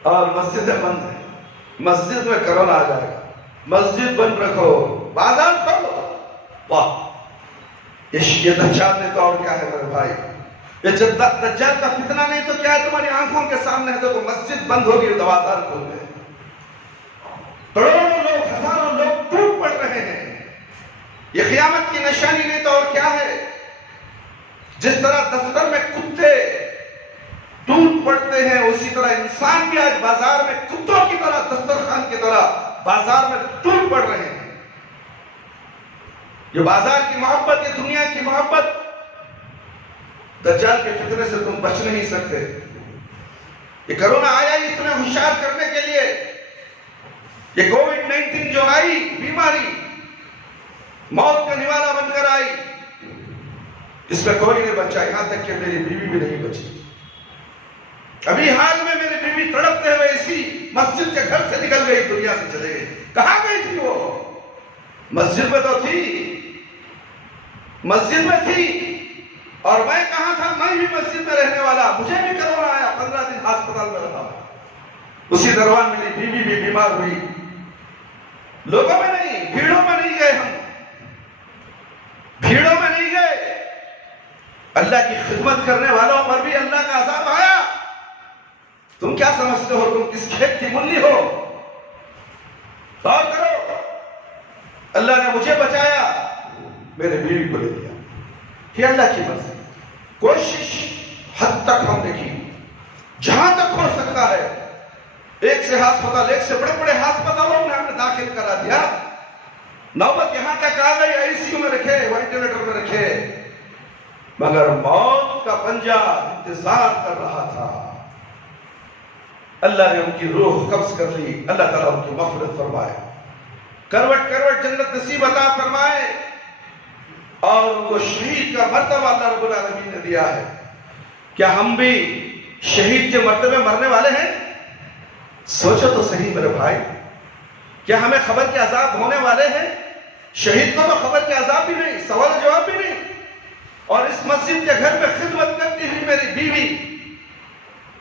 اور مسجدیں بند ہیں. مسجد میں کرونا آ جائے گا. مسجد بند رکھو, بازار کھولو. واہ, یہ دجال نے تو اور کیا ہے میرے بھائی, یہ دجال کا فتنہ نہیں تو کیا ہے, تمہاری آنکھوں کے سامنے ہے. تو مسجد بند ہوگی, بازار کھول گئے, کروڑوں لوگ, ہزاروں لوگ ٹوٹ پڑ رہے ہیں. یہ قیامت کی نشانی نہیں تو اور کیا ہے. جس طرح دفتر میں کتے ٹوٹ پڑتے ہیں, اسی طرح انسان بھی آج بازار میں کتوں کی طرح, دسترخوان کی طرح بازار میں ٹوٹ پڑ رہے ہیں. یہ بازار کی محبت, یہ دنیا کی محبت دجال کے فتنے سے تم بچ نہیں سکتے. یہ کرونا آیا ہی تمہیں ہوشیار کرنے کے لیے. یہ کووڈ-19 جو آئی بیماری موت کا نوالا بن کر آئی, اس میں کوئی نہیں بچا, یہاں تک کہ میری بیوی بھی نہیں بچی. ابھی حال میں میری بیوی تڑپتے ہوئے اسی مسجد کے گھر سے نکل گئی, دنیا سے چلے گئی. کہاں گئی تھی وہ؟ مسجد میں تو تھی, مسجد میں تھی. اور میں کہاں تھا؟ میں بھی مسجد میں رہنے والا. مجھے بھی کرونا آیا, 15 دن ہسپتال میں رہا. اسی دوران میری بیوی بھی بیمار ہوئی. لوگوں میں نہیں, بھیڑوں میں نہیں گئے, ہم بھیڑوں میں نہیں گئے. اللہ کی خدمت کرنے والوں پر بھی اللہ کا عذاب آیا. تم کیا سمجھتے ہو تم کس کھیت کی منڈی ہو؟ غور کرو. اللہ نے مجھے بچایا, میرے بیوی کو لے لیا. یہ اللہ کی مرضی. کوشش حد تک ہم نے کی, جہاں تک ہو سکتا ہے. ایک سے ہسپتال, ایک سے بڑے بڑے ہسپتالوں میں ہم نے داخل کرا دیا. نوبت یہاں تک آ گئی, آئی سی یو میں رکھے, وینٹیلیٹر میں رکھے, مگر موت کا پنجہ انتظار کر رہا تھا. اللہ نے ان کی روح قبض کر لی. اللہ تعالیٰ ان کی مغفرت فرمائے, کروٹ کروٹ جنت نصیب عطا فرمائے, اور ان کو شہید کا مرتبہ اللہ رب العالمین نے دیا ہے. کیا ہم بھی شہید کے مرتبے مرنے والے ہیں؟ سوچو تو صحیح میرے بھائی. کیا ہمیں خبر کے عذاب ہونے والے ہیں؟ شہید کو تو خبر کے عذاب بھی نہیں, سوال جواب بھی نہیں. اور اس مسجد کے گھر میں خدمت کرتی ہوئی میری بیوی,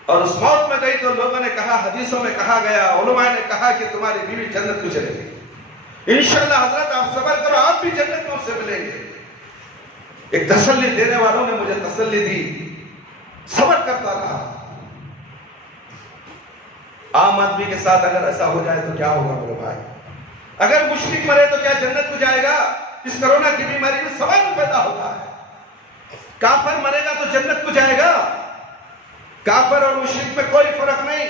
اور اس موت میں گئی تو لوگوں نے کہا, حدیثوں میں کہا گیا, علماء نے کہا کہ تمہاری بیوی جنت کو چلے گی. انشاءاللہ حضرت آپ صبر کرو, آپ بھی جنت میں اس سے ملیں گے. ایک تسلی دینے والوں نے مجھے تسلی دی, صبر کرتا رہا. عام آدمی کے ساتھ اگر ایسا ہو جائے تو کیا ہوگا میرے بھائی؟ اگر مشرک مرے تو کیا جنت کو جائے گا؟ اس کرونا کی بیماری میں سوال پیدا ہوتا ہے. کافر مرے گا تو جنت کو جائے گا؟ کافر اور مشرک میں کوئی فرق نہیں.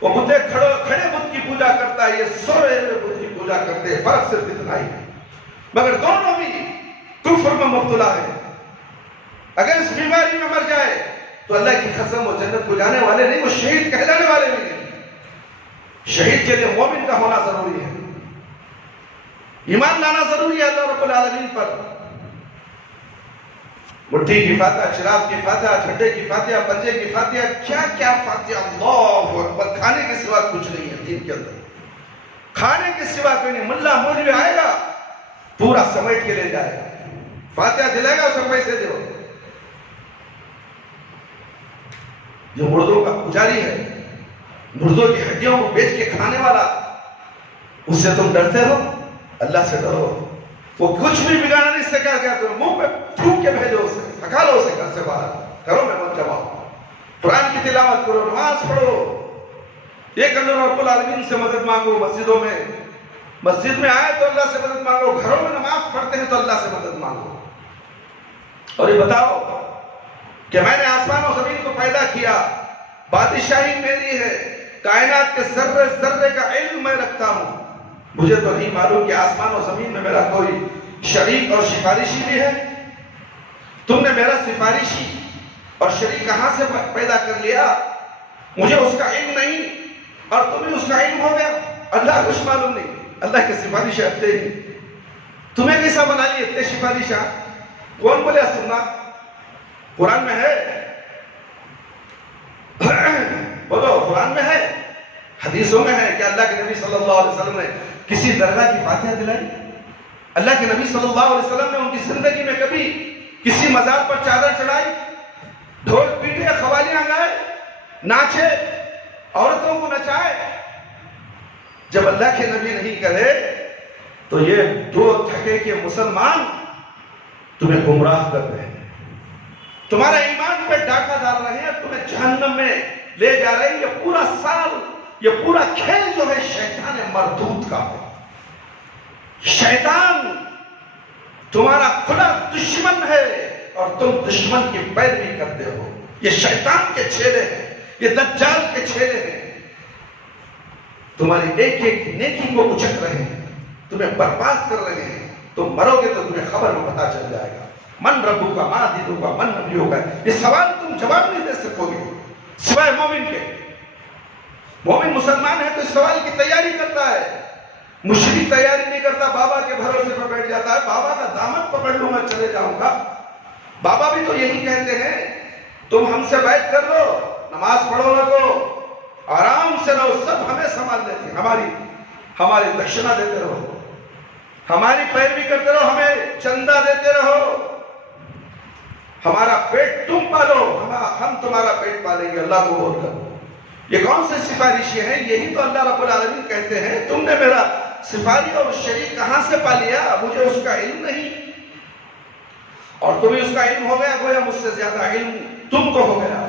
وہ بتیں کھڑے بت کی پوجا کرتا ہے, یہ سوئے ہوئے بت کی پوجا کرتے ہیں. فرق صرف اتنا ہی ہے, مگر دونوں بھی کفر میں مبتلا ہے. اگر اس بیماری میں مر جائے تو اللہ کی قسم وہ جنت کو جانے والے نہیں, وہ شہید کہلانے والے بھی نہیں. شہید کے لیے مومن کا ہونا ضروری ہے, ایمان لانا ضروری ہے اللہ رب العالمین پر. مٹھی کی فاتحہ, چراغ کی فاتحہ, جھنڈے کی فاتحہ, پنجے کی فاتحہ, کیا کیا فاتحہ, اللہ اکبر. کھانے کے سوا کچھ نہیں ہے دین کے اندر, کھانے کے سوا کوئی نہیں. ملا مولوی آئے گا پورا سمیٹ کے لے جائے گا, فاتحہ دلائے گا, اسے پیسے دو. جو مردوں کا پجاری ہے, مردوں کی ہڈیوں کو بیچ کے کھانے والا, اس سے تم ڈرتے ہو؟ اللہ سے ڈرو. وہ کچھ بھی بگاڑ نہیں سکا, کیا تم منہ پہ تھوک کے بھیجو اسے, ہکا لو اسے گھر سے باہر, کرو میں من جماؤ, قرآن کی تلاوت کرو, نماز پڑھو. یہ کر لو, رب العالمین سے مدد مانگو. مسجدوں میں, مسجد میں آئے تو اللہ سے مدد مانگو, گھروں میں نماز پڑھتے ہیں تو اللہ سے مدد مانگو. اور یہ بتاؤ کہ میں نے آسمان و زمین کو پیدا کیا, بادشاہی میری ہے, کائنات کے ذرے ذرے کا علم میں رکھتا ہوں. مجھے تو نہیں معلوم کہ آسمان و زمین میں میرا کوئی شریک اور سفارشی بھی ہے. تم نے میرا سفارشی اور شریک کہاں سے پیدا کر لیا؟ مجھے اس کا علم نہیں, اور تمہیں اس کا علم ہو گیا. اللہ کچھ معلوم نہیں, اللہ کے سفارش اتے ہی. تمہیں کیسا بنا لیے اتنے سفارشاں؟ کون بولے سننا؟ قرآن میں ہے, بولو قرآن میں ہے, حدیثوں میں ہے کہ اللہ کے نبی صلی اللہ علیہ وسلم نے کسی درگاہ کی فاتحہ دلائی؟ اللہ کے نبی صلی اللہ علیہ وسلم نے ان کی زندگی میں کبھی کسی مزار پر چادر چڑھائی, ڈھول پیٹے, قوالیاں گائے, ناچے, عورتوں کو نچائے؟ جب اللہ کے نبی نہیں کرے تو یہ دو تھکے کے مسلمان تمہیں گمراہ کر رہے ہیں, تمہارا ایمان پہ ڈاکہ ڈال رہے ہیں, تمہیں جہنم میں لے جا رہے ہیں. یہ پورا سال, یہ پورا کھیل جو ہے شیطان مردود کا ہے. شیطان تمہارا کھلا دشمن ہے اور تم دشمن کی پیروی کرتے ہو. یہ شیطان کے چھیلے ہیں, یہ دجال کے چھیلے ہیں. تمہاری ایک ایک نیکی کو کچک رہے ہیں, تمہیں برباد کر رہے ہیں. تم مرو گے تو تمہیں خبر میں پتا چل جائے گا. من ربک ما دینک من نبیک، اس سوال تم جواب نہیں دے سکو گے سوائے مومن کے۔ مومن مسلمان ہے تو اس سوال کی تیاری کرتا ہے، مشرک تیاری نہیں کرتا، بابا کے بھروسے پر بیٹھ جاتا ہے، بابا کا دامن پکڑ لوں میں چلے جاؤں گا۔ بابا بھی تو یہی کہتے ہیں تم ہم سے بیعت کر لو، نماز پڑھو لگو، آرام سے رہو، سب ہمیں سنبھال لیتے ہیں، ہماری دکشنا دیتے رہو، ہماری پیروی کرتے رہو، ہمیں چندہ دیتے رہو، ہمارا پیٹ تم پالو، ہم تمہارا پیٹ پالیں گے، اللہ کو بول کر۔ یہ کون سے سفارشی ہیں؟ یہی تو اللہ رب العالمین کہتے ہیں تم نے میرا سفارش اور شریک کہاں سے پا لیا؟ مجھے اس کا علم نہیں، اور تمہیں اس کا علم ہو گیا، گویا مجھ سے زیادہ علم تم کو ہو گیا،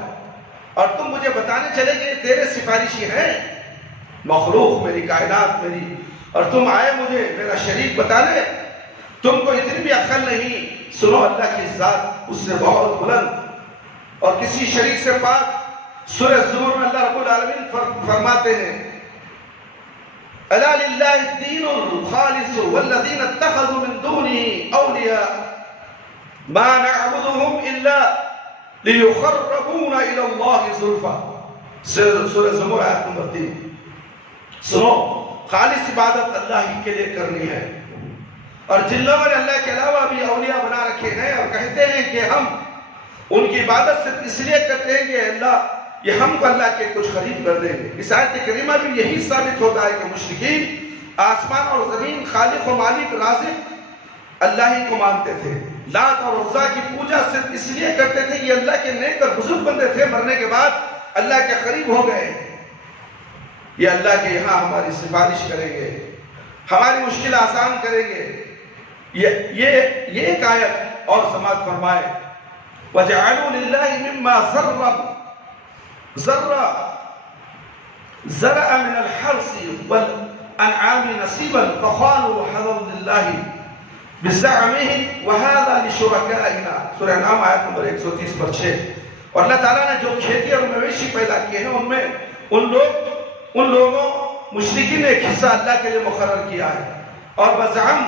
اور تم مجھے بتانے چلے گئے تیرے سفارشی ہیں، مخلوق میری، کائنات میری، اور تم آئے مجھے میرا شریک بتانے؟ تم کو اتنی بھی عقل نہیں؟ سنو اللہ کی ذات اس سے بہت بلند اور کسی شریک سے پاک۔ سورہ زمر میں اللہ رب العالمین فرماتے ہیں الا للہ الدین الخالص والذین اتخذوا من دونه اولیاء ما نعبدهم الا لیقربونا الی اللہ زلفی۔ سورہ زمر آیت نمبر 3۔ سنو، خالص عبادت اللہ ہی کے لیے کرنی ہے، اور جن لوگوں نے اللہ کے علاوہ بھی اولیاء بنا رکھے ہیں اور کہتے ہیں کہ ہم ان کی عبادت صرف اس لیے کرتے ہیں کہ اللہ یہ ہم کو اللہ کے کچھ قریب کر دیں گے۔ اس آیت کریمہ بھی یہی ثابت ہوتا ہے کہ مشرکین آسمان اور زمین خالق و مالک رازق اللہ ہی کو مانتے تھے۔ لات اور عزا کی پوجا صرف اس لیے کرتے تھے کہ اللہ کے نیک اور بزرگ بندے تھے، مرنے کے بعد اللہ کے قریب ہو گئے، یہ اللہ کے یہاں ہماری سفارش کریں گے، ہماری مشکل آسان کریں گے۔ یہ ایک آیت اور سماعت فرمائے وَجَعَلُوا لِلَّهِ مِمَّا زرع من الحرث والأنعام نصيبا فقالوا حظا لله بزعمهم وهذا لشركائنا۔ سورہ انعام آیت نمبر 130 پر 6۔ اور اللہ تعالیٰ نے جو کھیتی اور مویشی پیدا کیے ہیں ان میں ان لوگوں مشرکین نے ایک حصہ اللہ کے لیے مقرر کیا ہے، اور بزعم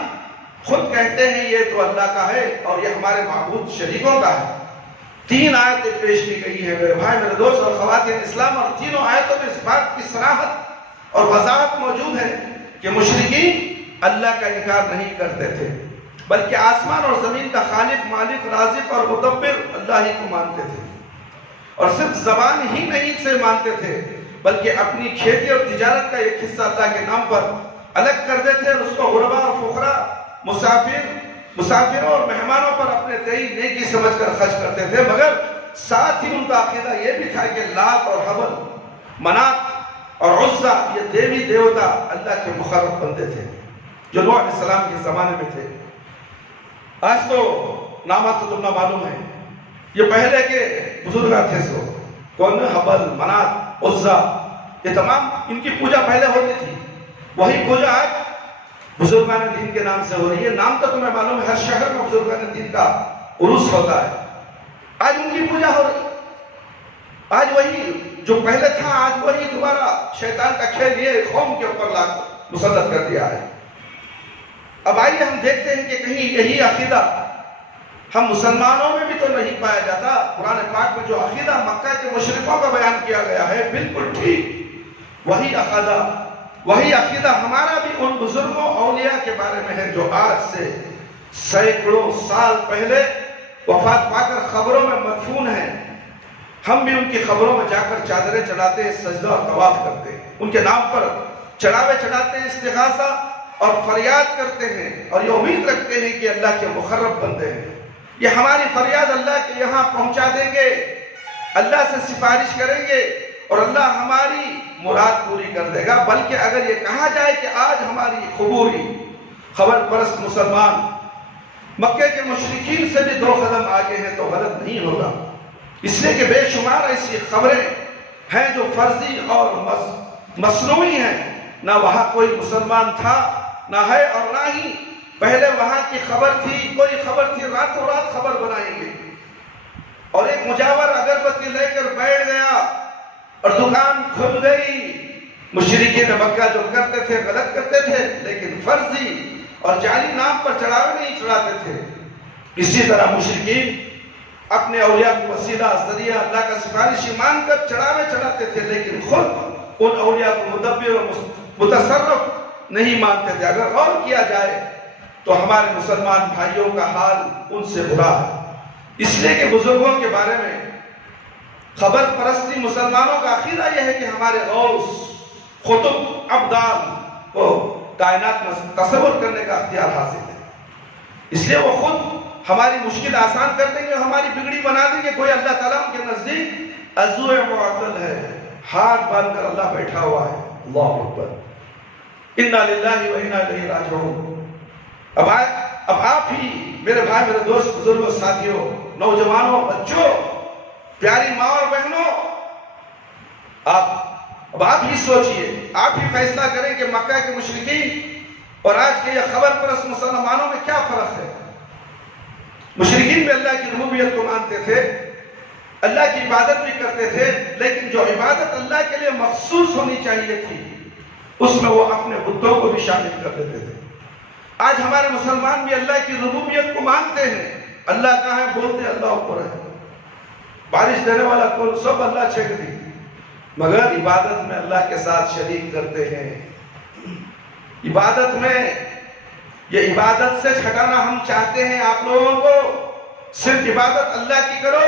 خود کہتے ہیں یہ تو اللہ کا ہے اور یہ ہمارے معبود شریکوں کا ہے۔ 3 آیتیں پیش کی گئی ہیں میرے بھائی، میرے دوست اور خواتین اسلام، اور تینوں آیتوں میں اس بات کی صراحت اور وضاحت موجود ہے کہ مشرکین اللہ کا انکار نہیں کرتے تھے، بلکہ آسمان اور زمین کا خالق، مالک، رازق اور مدبر اللہ ہی کو مانتے تھے، اور صرف زبان ہی نہیں سے مانتے تھے بلکہ اپنی کھیتی اور تجارت کا ایک حصہ اللہ کے نام پر الگ کر دیتے تھے، اور اس کو غربا اور فقراء، مسافروں اور مہمانوں پر اپنے تئیں نیکی سمجھ کر خرچ کرتے تھے۔ مگر ساتھ ہی ان کا عقیدہ یہ بھی تھا کہ لات اور حبل، منات اور عزا یہ دیوی دیوتا اللہ کے مقرب بندے تھے جو نوح علیہ السلام کے زمانے میں تھے۔ آج تو نامہ تو تم نہ معلوم ہے، یہ پہلے کے بزرگاں تھے، سو کون؟ حبل، منات، عزا، یہ تمام ان کی پوجا پہلے ہوتی تھی، وہی پوجا آج بزرگان دین کے نام سے ہو رہی ہے۔ نام تو تمہیں معلوم ہے، ہر شہر میں بزرگان دین کا عرس ہوتا ہے، آج ان کی پوجا ہو رہی ہے۔ آج وہی جو پہلے تھا آج وہی دوبارہ شیطان کا کھیل یہ قوم کے اوپر مسلط کر دیا ہے۔ اب آئیے ہم دیکھتے ہیں کہ کہیں یہی عقیدہ ہم مسلمانوں میں بھی تو نہیں پایا جاتا۔ قرآن پاک میں جو عقیدہ مکہ کے مشرکوں کا بیان کیا گیا ہے بالکل ٹھیک وہی عقیدہ ہمارا بھی ان بزرگوں اولیاء کے بارے میں ہے جو آج سے سینکڑوں سال پہلے وفات پا کر خبروں میں مدفون ہیں۔ ہم بھی ان کی خبروں میں جا کر چادریں چڑھاتے ہیں، سجدہ اور طواف کرتے ہیں، ان کے نام پر چڑھاوے چڑھاتے ہیں، استغاثہ اور فریاد کرتے ہیں، اور یہ امید رکھتے ہیں کہ اللہ کے مقرب بندے ہیں، یہ ہماری فریاد اللہ کے یہاں پہنچا دیں گے، اللہ سے سفارش کریں گے اور اللہ ہماری مراد پوری کر دے گا۔ بلکہ اگر یہ کہا جائے کہ آج ہماری قبوری خبر پرست مسلمان مکے کے مشرکین سے بھی 2 قدم آگے ہیں تو غلط نہیں ہوگا، اس لیے کہ بے شمار ایسی خبریں ہیں جو فرضی اور مصنوعی ہیں، نہ وہاں کوئی مسلمان تھا نہ ہے اور نہ ہی پہلے وہاں کی خبر تھی، کوئی خبر تھی، راتوں رات خبر بنائیں گے، اور ایک مجاور اگربتی لے کر بیٹھ گیا اور دکان کھل گئی۔ مشرکین مکہ جو کرتے تھے غلط کرتے تھے، لیکن فرضی اور جعلی نام پر چڑھاوے نہیں چڑھاتے تھے، اسی طرح مشرکین اپنے اولیاء کو وسیلہ ذریعہ اللہ کا سفارشی مان کر چڑھاوے چڑھاتے تھے، لیکن خود ان اولیاء کو مدبر و متصرف نہیں مانتے تھے۔ اگر غور کیا جائے تو ہمارے مسلمان بھائیوں کا حال ان سے برا ہے، اس لیے کہ بزرگوں کے بارے میں خبر پرستی مسلمانوں کا عقیدہ یہ ہے کہ ہمارے غوث قطب ابدال کو کائنات میں تصور کرنے کا اختیار حاصل ہے، اس لیے وہ خود ہماری مشکل آسان کر دیں گے، ہماری بگڑی بنا دیں گے۔ کوئی اللہ تعالیٰ کے نزدیک عضو معطل ہے، ہاتھ باندھ کر اللہ بیٹھا ہوا ہے۔ اللہ اکبر، انا للہ و انا الیہ راجعون۔ اب آپ ہی میرے بھائی، میرے دوست، بزرگوں، ساتھیوں، نوجوانوں، بچوں، پیاری ماں اور بہنوں، اب آپ ہی سوچئے، آپ ہی فیصلہ کریں کہ مکہ کے مشرکین اور آج کے یہ خبر پرست مسلمانوں میں کیا فرق ہے۔ مشرکین بھی اللہ کی ربوبیت کو مانتے تھے، اللہ کی عبادت بھی کرتے تھے، لیکن جو عبادت اللہ کے لیے مخصوص ہونی چاہیے تھی اس میں وہ اپنے بتوں کو بھی شامل کر دیتے تھے۔ آج ہمارے مسلمان بھی اللہ کی ربوبیت کو مانتے ہیں، اللہ کہاں ہے بولتے اللہ اوپر ہے، بارش دینے والا کون، سب اللہ چھیڑ دی، مگر عبادت میں اللہ کے ساتھ شریک کرتے ہیں۔ عبادت میں یہ عبادت سے ہٹانا ہم چاہتے ہیں آپ لوگوں کو، صرف عبادت اللہ کی کرو،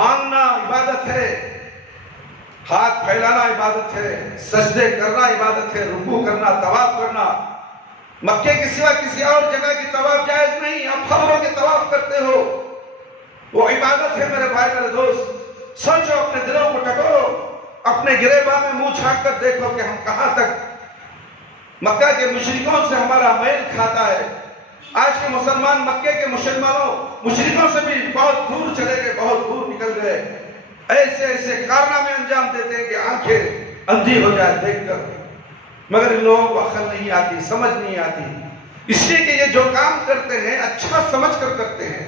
مانگنا عبادت ہے، ہاتھ پھیلانا عبادت ہے، سجدے کرنا عبادت ہے، رکوع کرنا، طواف کرنا۔ مکے کے سوا کسی اور جگہ کی طواف جائز نہیں، آپ قبروں کے طواف کرتے ہو، وہ عبادت ہے میرے بھائی، میرے دوست۔ سوچو، اپنے دلوں کو ٹٹولو، اپنے گریباں میں منہ چھانک کر دیکھو کہ ہم کہاں تک مکہ کے مشرکوں سے ہمارا میل کھاتا ہے۔ آج کے مسلمان مکے کے مشرکوں سے بھی بہت دور چلے گئے، بہت دور نکل گئے، ایسے ایسے کارنامے انجام دیتے ہیں کہ آنکھیں اندھی ہو جائے دیکھ کر، مگر ان لوگوں کو عقل نہیں آتی، سمجھ نہیں آتی، اس لیے کہ یہ جو کام کرتے ہیں اچھا سمجھ کر کرتے ہیں،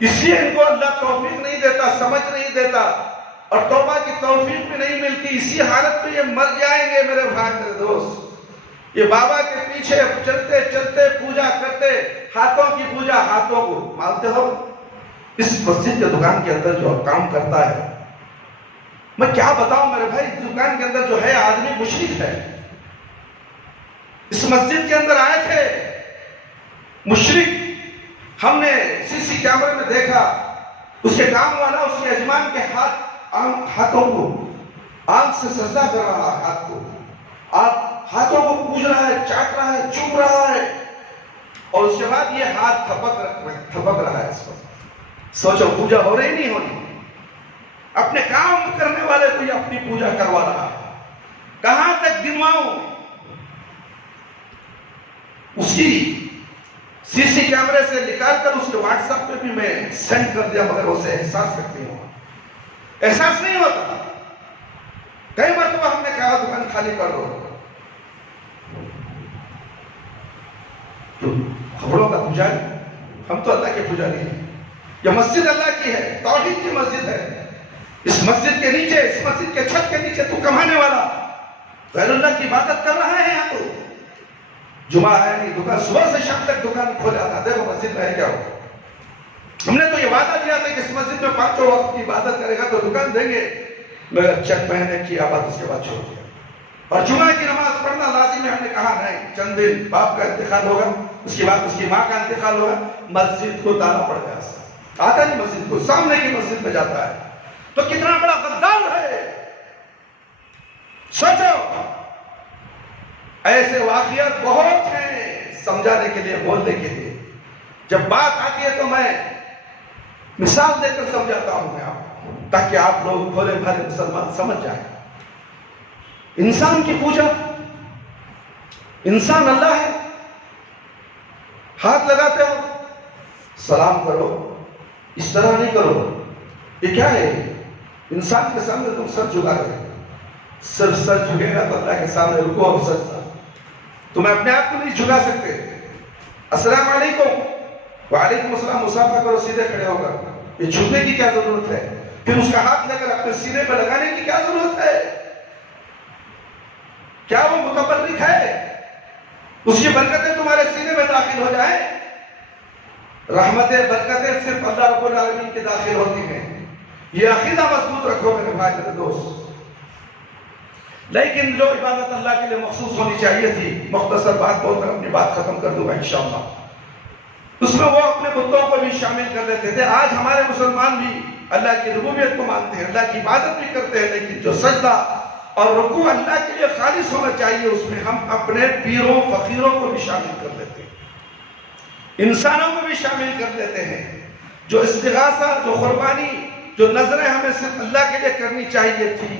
اس لیے ان کو اللہ توفیق نہیں دیتا، سمجھ نہیں دیتا، اور توبہ کی توفیق بھی نہیں ملتی۔ اسی حالت میں یہ مر جائیں گے میرے بھائی، میرے دوست۔ یہ بابا کے پیچھے چلتے چلتے پوجا کرتے، ہاتھوں کی پوجا، ہاتھوں کو مانتے ہو۔ اس مسجد کے دکان کے اندر جو کام کرتا ہے، میں کیا بتاؤں میرے بھائی، دکان کے اندر جو ہے آدمی مشرک ہے۔ اس مسجد کے اندر آئے تھے مشرک، ہم نے سی سی کیمرے میں دیکھا، اس کے کام والا اس کے یجمان کے ہاتھوں کو آنکھ سے سجدہ کر رہا ہے، ہاتھ کو آپ ہاتھوں کو پوج رہا ہے، چاٹ رہا ہے، چوم رہا ہے، اور اس کے بعد یہ ہاتھ تھپک رہا ہے اس پر۔ سوچو، پوجا ہو رہی نہیں ہونی، اپنے کام کرنے والے کو یہ اپنی پوجا کروا رہا ہے، کہاں تک گنواؤں؟ اس کی سی سی کیمرے سے نکال کر اس کے واٹس ایپ پہ بھی میں سینڈ کر دیا، مگر اسے احساس تک نہیں ہوا، احساس نہیں ہوتا۔ کئی مرتبہ ہم نے کہا دکان خالی کر دو، خبروں کا پجاری، ہم تو اللہ کے پجاری ہیں، یہ مسجد اللہ کی ہے، توحید کی مسجد ہے۔ اس مسجد کے نیچے، اس مسجد کے چھت کے نیچے تو کمانے والا غیر اللہ کی عبادت کر رہا ہے۔ یہاں تو جمعہ ہے نہیں، دکان صبح سے شام تک دکان کھولا تھا، دیکھو مسجد میں ہے کیا ہو۔ ہم نے تو یہ وعدہ دیا تھا کہ اس مسجد میں 5 وقت کی عبادت کرے گا تو دکان دیں گے، مگر چند مہینے کی عبادت اس کے بعد چھوڑ دیا۔ اور جمعہ کی نماز پڑھنا لازم ہے، ہم نے کہا نہیں، چند دن باپ کا انتقال ہوگا، اس کے بعد اس کی ماں کا انتقال ہوگا، مسجد کو تالا پڑ گیا، آتا نہیں مسجد کو، سامنے کی مسجد میں جاتا ہے، تو کتنا بڑا غدار ہے۔ سوچو، ایسے واقعات بہت ہیں سمجھانے کے لیے، بولنے کے لیے، جب بات آتی ہے تو میں مثال دے کر سمجھاتا ہوں میں آپ کو، تاکہ آپ لوگ بھولے بھالے مسلمان سمجھ جائیں۔ انسان کی پوجا، انسان اللہ ہے، ہاتھ لگاتے ہو، سلام کرو، اس طرح نہیں کرو، یہ کیا ہے؟ انسان کے سامنے تم سر جھکا رہے، صرف سر جھکے گا تو اللہ کے سامنے رکوع اور سجدہ، تمہیں اپنے آپ کو نہیں جھکا سکتے۔ السلام علیکم، وعلیکم السلام، مصافحہ کرو سیدھے کھڑے ہو کر، یہ جھکنے کی کیا ضرورت ہے؟ پھر اس کا ہاتھ لے کر اپنے سینے پہ لگانے کی کیا ضرورت ہے؟ کیا وہ متبرک ہے؟ اس کی برکتیں تمہارے سینے میں داخل ہو جائیں؟ رحمتیں برکتیں صرف اللہ رب العالمین کے داخل ہوتی ہیں. یہ عقیدہ مضبوط رکھو میرے بھائی میرے دوست. لیکن جو عبادت اللہ کے لیے مخصوص ہونی چاہیے تھی، مختصر بات بول کر اپنی بات ختم کر دوں گا انشاءاللہ، اس میں وہ اپنے بتوں کو بھی شامل کر لیتے تھے. آج ہمارے مسلمان بھی اللہ کی ربوبیت کو مانتے ہیں، اللہ کی عبادت بھی کرتے ہیں، لیکن جو سجدہ اور رکوع اللہ کے لیے خالص ہونا چاہیے اس میں ہم اپنے پیروں فقیروں کو بھی شامل کر لیتے ہیں، انسانوں کو بھی شامل کر لیتے ہیں. جو استغاثہ، جو قربانی، جو نظریں ہمیں صرف اللہ کے لیے کرنی چاہیے تھی،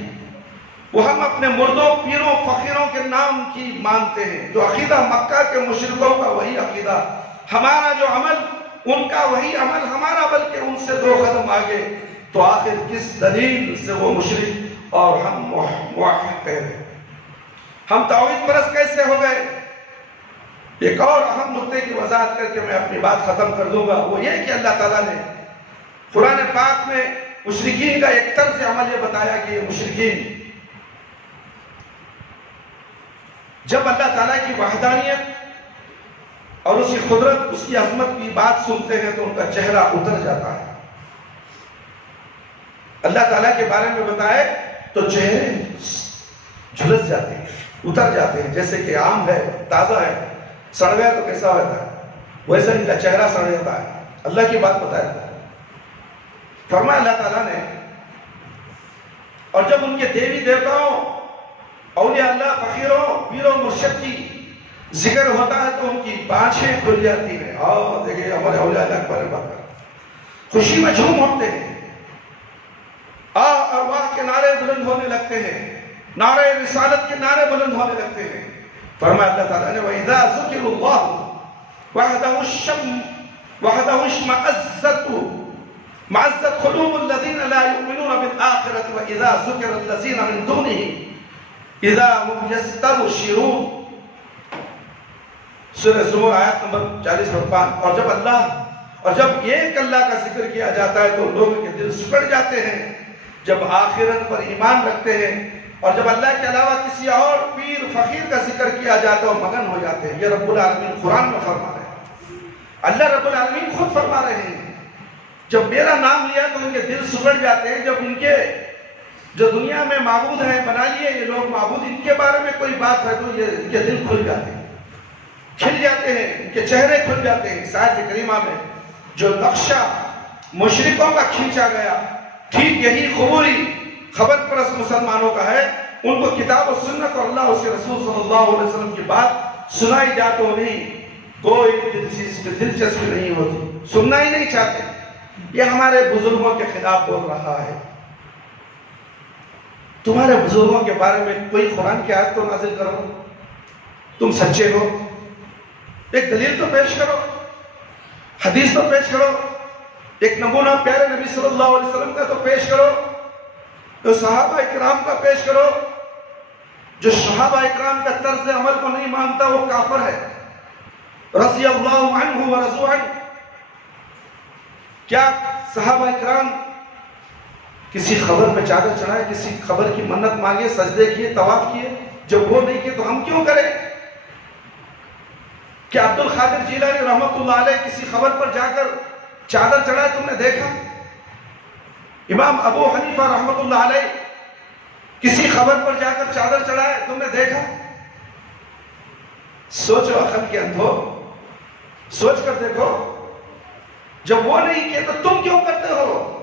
وہ ہم اپنے مردوں پیروں فقیروں کے نام کی مانتے ہیں. جو عقیدہ مکہ کے مشرکوں کا وہی عقیدہ، ہمارا جو عمل ان کا وہی عمل ہمارا، بلکہ ان سے 2 قدم آگے. تو آخر کس دلیل سے وہ مشرک اور ہم موحد کہہ رہے ہیں؟ ہم توحید پرست کیسے ہو گئے؟ ایک اور اہم نقطے کی وضاحت کر کے میں اپنی بات ختم کر دوں گا. وہ یہ کہ اللہ تعالیٰ نے قرآن پاک میں مشرکین کا ایک طرز عمل یہ بتایا کہ یہ مشرکین جب اللہ تعالیٰ کی وحدانیت اور اس کی قدرت، اس کی عظمت کی بات سنتے ہیں تو ان کا چہرہ اتر جاتا ہے. اللہ تعالیٰ کے بارے میں بتائے تو چہرے جھلس جاتے ہیں، اتر جاتے ہیں. جیسے کہ آم ہے، تازہ ہے، سڑ گیا تو کیسا ہوتا ہے، ویسا ان کا چہرہ سڑ جاتا ہے. اللہ کی بات بتایا تھا. فرمایا اللہ تعالیٰ نے، اور جب ان کے دیوی دیوتاؤں، اولیاء اللہ، فقیروں، پیروں، مرشد کی ذکر ہوتا ہے تو ان کی بانچیں کھل جاتی ہیں. دیکھیں ہمارے اولیاء اللہ کے بارے میں بات کر، خوشی میں جھوم اٹھتے ہیں، ارواح کے نعرے بلند ہونے لگتے ہیں، نعرے رسالت کے نعرے بلند ہونے لگتے ہیں. فرمایا اللہ تعالیٰ نے وَإِذَا ذُكِرُ اللَّهُ وَحْدَهُ اشْمَأَزَّتْ قُلُوبُ الَّذِينَ لَا يُؤْمِنُونَ بِالْآخِرَةِ وَإِذَا ذُكِرَ الَّذِينَ مِن دُونِهِ إِذَا هُمْ يَسْتَبْشِرُونَ. سورہ زمر آیت نمبر 40-5. اور جب ایک اللہ کا ذکر کیا جاتا ہے تو لوگوں کے دل سکڑ جاتے ہیں. جب آخرت پر ایمان رکھتے ہیں اور جب اللہ کے علاوہ کسی اور پیر فقیر کا ذکر کیا جاتا ہے اور مگن ہو جاتے ہیں. یہ رب العالمین قرآن میں فرما رہے ہیں، اللہ رب العالمین خود فرما رہے ہیں. جب میرا نام لیا تو ان کے دل سکڑ جاتے ہیں. جب ان کے جو دنیا میں معبود ہیں، بنا لیے یہ لوگ معبود، ان کے بارے میں کوئی بات ہے تو یہ ان کے دل کھل جاتے ہیں، کھل جاتے ہیں، ان کے چہرے کھل جاتے ہیں. اس آیت کریمہ میں جو نقشہ مشرکوں کا کھینچا گیا، ٹھیک یہی قبوری خبر پرست مسلمانوں کا ہے. ان کو کتاب و سنت اور اللہ اس کے رسول صلی اللہ علیہ وسلم کی بات سنائی جا تو نہیں کوئی دلچسپی نہیں ہوتی، سننا ہی نہیں چاہتے. یہ ہمارے بزرگوں کے خلاف بول رہا ہے. تمہارے بزرگوں کے بارے میں کوئی قرآن کی آیت تو نازل کرو، تم سچے ہو، ایک دلیل تو پیش کرو، حدیث تو پیش کرو، ایک نمونہ پیارے نبی صلی اللہ علیہ وسلم کا تو پیش کرو، تو صحابہ اکرام کا پیش کرو. جو صحابہ اکرام کا طرز عمل کو نہیں مانتا وہ کافر ہے. رضی اللہ عنہ ورضوا عنہ. کیا صحابہ اکرام کسی خبر پہ چادر چڑھائے، کسی خبر کی منت مانگے، سجدے کیے، طواف کیے؟ جب وہ نہیں کیے تو ہم کیوں کریں؟ کیا عبد القادر جیلانی رحمۃ اللہ علیہ کسی خبر پر جا کر چادر چڑھائے تم نے دیکھا؟ امام ابو حنیفہ رحمۃ اللہ علیہ کسی خبر پر جا کر چادر چڑھائے تم نے دیکھا؟ سوچو عقل کے اندھو، سوچ کر دیکھو. جب وہ نہیں کیے تو تم کیوں کرتے ہو؟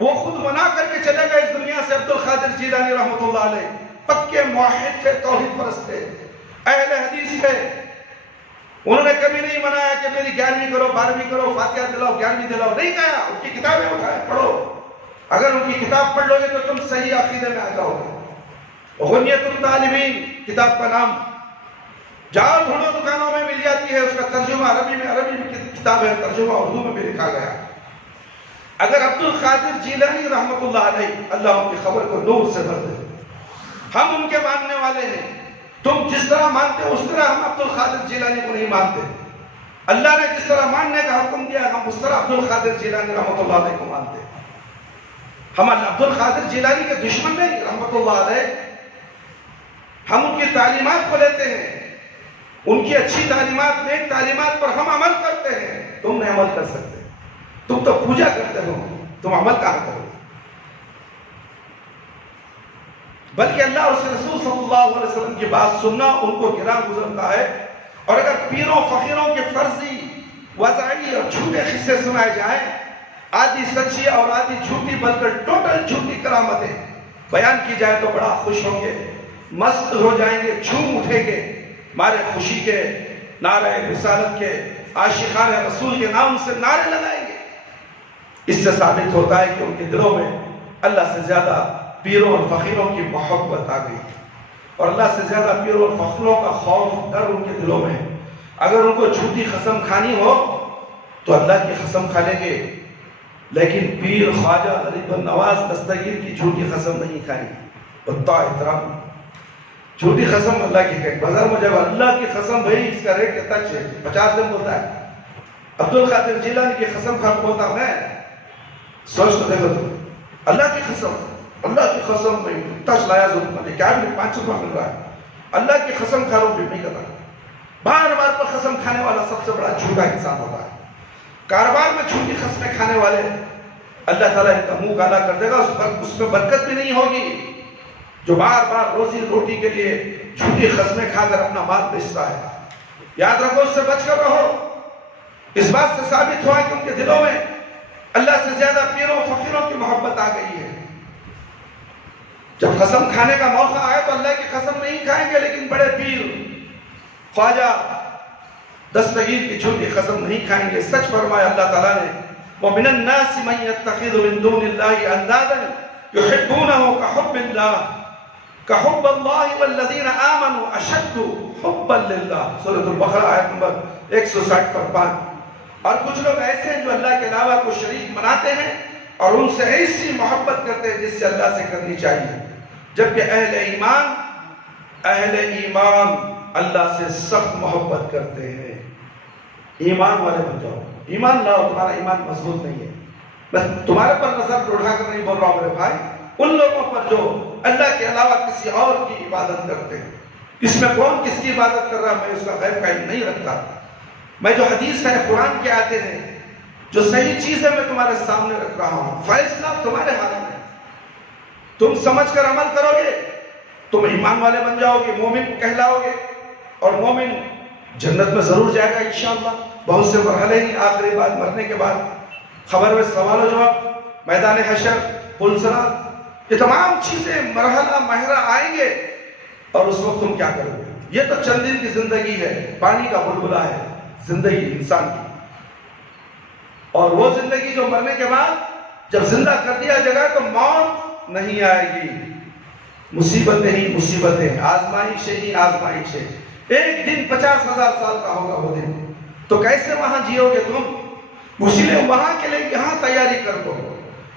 وہ خود منع کر کے چلے گئے اس دنیا سے. عبد القادر جیلانی رحمۃ اللہ علیہ پکے موحد تھے، توحید پرست تھے، اہل حدیث تھے. انہوں نے کبھی نہیں منایا کہ میری 11ویں کرو، 12ویں کرو، فاتحہ دلاؤ، 11ویں دلاؤ، نہیں کہا. ان کی کتابیں اٹھائے پڑھو، اگر ان کی کتاب پڑھ لو گے تو تم صحیح عقیدے میں آ جاؤ گے. غنیۃ الطالبین کتاب کا نام، جاؤ ڈھونڈو دکانوں میں مل جاتی ہے. اس کا ترجمہ عربی میں کتاب ہے، ترجمہ اردو میں بھی لکھا گیا. اگر عبد القادر جیلانی رحمۃ اللہ علیہ، اللہ ان کی خبر کو نور سے بھر دے، ہم ان کے ماننے والے ہیں. تم جس طرح مانتے ہو اس طرح ہم عبد القادر جیلانی کو نہیں مانتے. اللہ نے جس طرح ماننے کا حکم دیا ہم اس طرح عبد القادر جیلانی رحمۃ اللہ علیہ کو مانتے ہیں. ہم عبد القادر جیلانی کے دشمن نہیں رحمۃ اللہ علیہ. ہم ان کی تعلیمات کو لیتے ہیں، ان کی اچھی تعلیمات، نیک تعلیمات پر ہم عمل کرتے ہیں، تم نہیں عمل کر سکتے، تم تو پوجا کرتے ہو، تم عمل کہاں کرو؟ بلکہ اللہ اور اس کے رسول صلی اللہ علیہ وسلم کی بات سننا ان کو گراں گزرتا ہے. اور اگر پیروں فقیروں کے فرضی، وضعی اور جھوٹے قصے سنائے جائیں، آدھی سچی اور آدھی جھوٹی بلکہ ٹوٹل جھوٹی کرامتیں بیان کی جائے تو بڑا خوش ہوں گے، مست ہو جائیں گے، جھوم اٹھیں گے، مارے خوشی کے، نعرہ رسالت کے، عاشقان رسول کے نام سے نعرے لگائیں گے. اس سے ثابت ہوتا ہے کہ ان کے دلوں میں اللہ سے زیادہ پیروں اور فقیروں کی محبت آ گئی، اور اللہ سے زیادہ پیروں اور فقیروں کا خوف، ڈر ان کے دلوں میں ہے. اگر ان کو جھوٹی قسم کھانی ہو تو اللہ کی قسم کھا لیں گے، لیکن پیر خواجہ غریب نواز دستگیر کی جھوٹی قسم نہیں کھائیں گے. بتا احترام، جھوٹی قسم اللہ کی کہیں. بازار میں جب اللہ کی قسم، بھائی اس کا ریٹ کتنا ہے؟ 50 دن بولتا ہے. عبد القادر جیلانی کی قسم کھا کے بولتا میں، سوچ تو دیکھو تو اللہ کی قسم، اللہ کی قسم میں تش لایا ضرورت نہیں، کیا بھی 500 روپیہ مل رہا ہے، اللہ کی قسم کھا رہا ہوں نہیں کرتا. بار بار پر قسم کھانے والا سب سے بڑا جھوٹا انسان ہوتا ہے. کاروبار میں جھوٹی قسمیں کھانے والے اللہ تعالیٰ ان کا منہ کالا کر دے گا، اس میں برکت بھی نہیں ہوگی. جو بار بار روزی روٹی کے لیے جھوٹی قسمیں کھا کر اپنا مال بیچتا ہے، یاد رکھو اس سے بچ کر رہو. اس بات سے ثابت ہوا کہ ان کے دلوں میں اللہ سے زیادہ پیروں فقیروں کی محبت آ گئی ہے. جب قسم کھانے کا موقع آئے تو اللہ کی قسم نہیں کھائیں گے، لیکن بڑے پیر خواجہ دستگیر کی جھوٹی قسم نہیں کھائیں گے. سچ فرمایا اللہ تعالیٰ نے، وَمِنَ النَّاسِ مَن يَتَّخِذُ مِن دُونِ اللَّهِ أَندَادًا يُحِبُّونَهُ كَحُبِّ اللَّهِ كَحُبِّ اللَّهِ وَالَّذِينَ آمَنُوا أَشَدُّ حُبًّا لِلَّهِ. سورۃ البقرہ آیت نمبر 160 پر 5. اور کچھ لوگ ایسے ہیں جو اللہ کے علاوہ کو شریک بناتے ہیں اور ان سے ایسی محبت کرتے ہیں جس سے اللہ سے کرنی چاہیے، جبکہ اہل ایمان اللہ سے سخت محبت کرتے ہیں. ایمان والے بن جاؤ، ایمان لاؤ. تمہارا ایمان مضبوط نہیں ہے. بس تمہارے پر نظر اٹھا کر نہیں بول رہا ہوں میرے بھائی، ان لوگوں پر جو اللہ کے علاوہ کسی اور کی عبادت کرتے ہیں. اس میں کون کس کی عبادت کر رہا ہے میں اس کا غیب کا علم نہیں رکھتا. میں جو حدیث ہے قرآن کے آتے ہیں، جو صحیح چیز ہے میں تمہارے سامنے رکھ رہا ہوں. فیصلہ تمہارے ہاتھ میں، تم سمجھ کر عمل کرو گے، تم ایمان والے بن جاؤ گے، مومن کہلاؤ گے، اور مومن جنت میں ضرور جائے گا انشاءاللہ. بہت سے مرحلے ہی آخری بات، مرنے کے بعد خبر میں سوال و جواب، میدان حشر، پل صراط، یہ تمام چیزیں مرحلہ آئیں گے. اور اس وقت تم کیا کرو گے؟ یہ تو چند دن کی زندگی ہے، پانی کا بلبلہ ہے زندگی انسان کی. اور وہ زندگی جو مرنے کے بعد جب زندہ کر دیا جائے گا تو موت نہیں آئے گی. مصیبتیں ہی مصیبتیں، آزمائشیں ہی آزمائشیں. ایک دن 50,000 سال کا ہوگا وہ دن، تو کیسے وہاں جیو گے تم؟ اسی لیے وہاں کے لیے یہاں تیاری کر دو،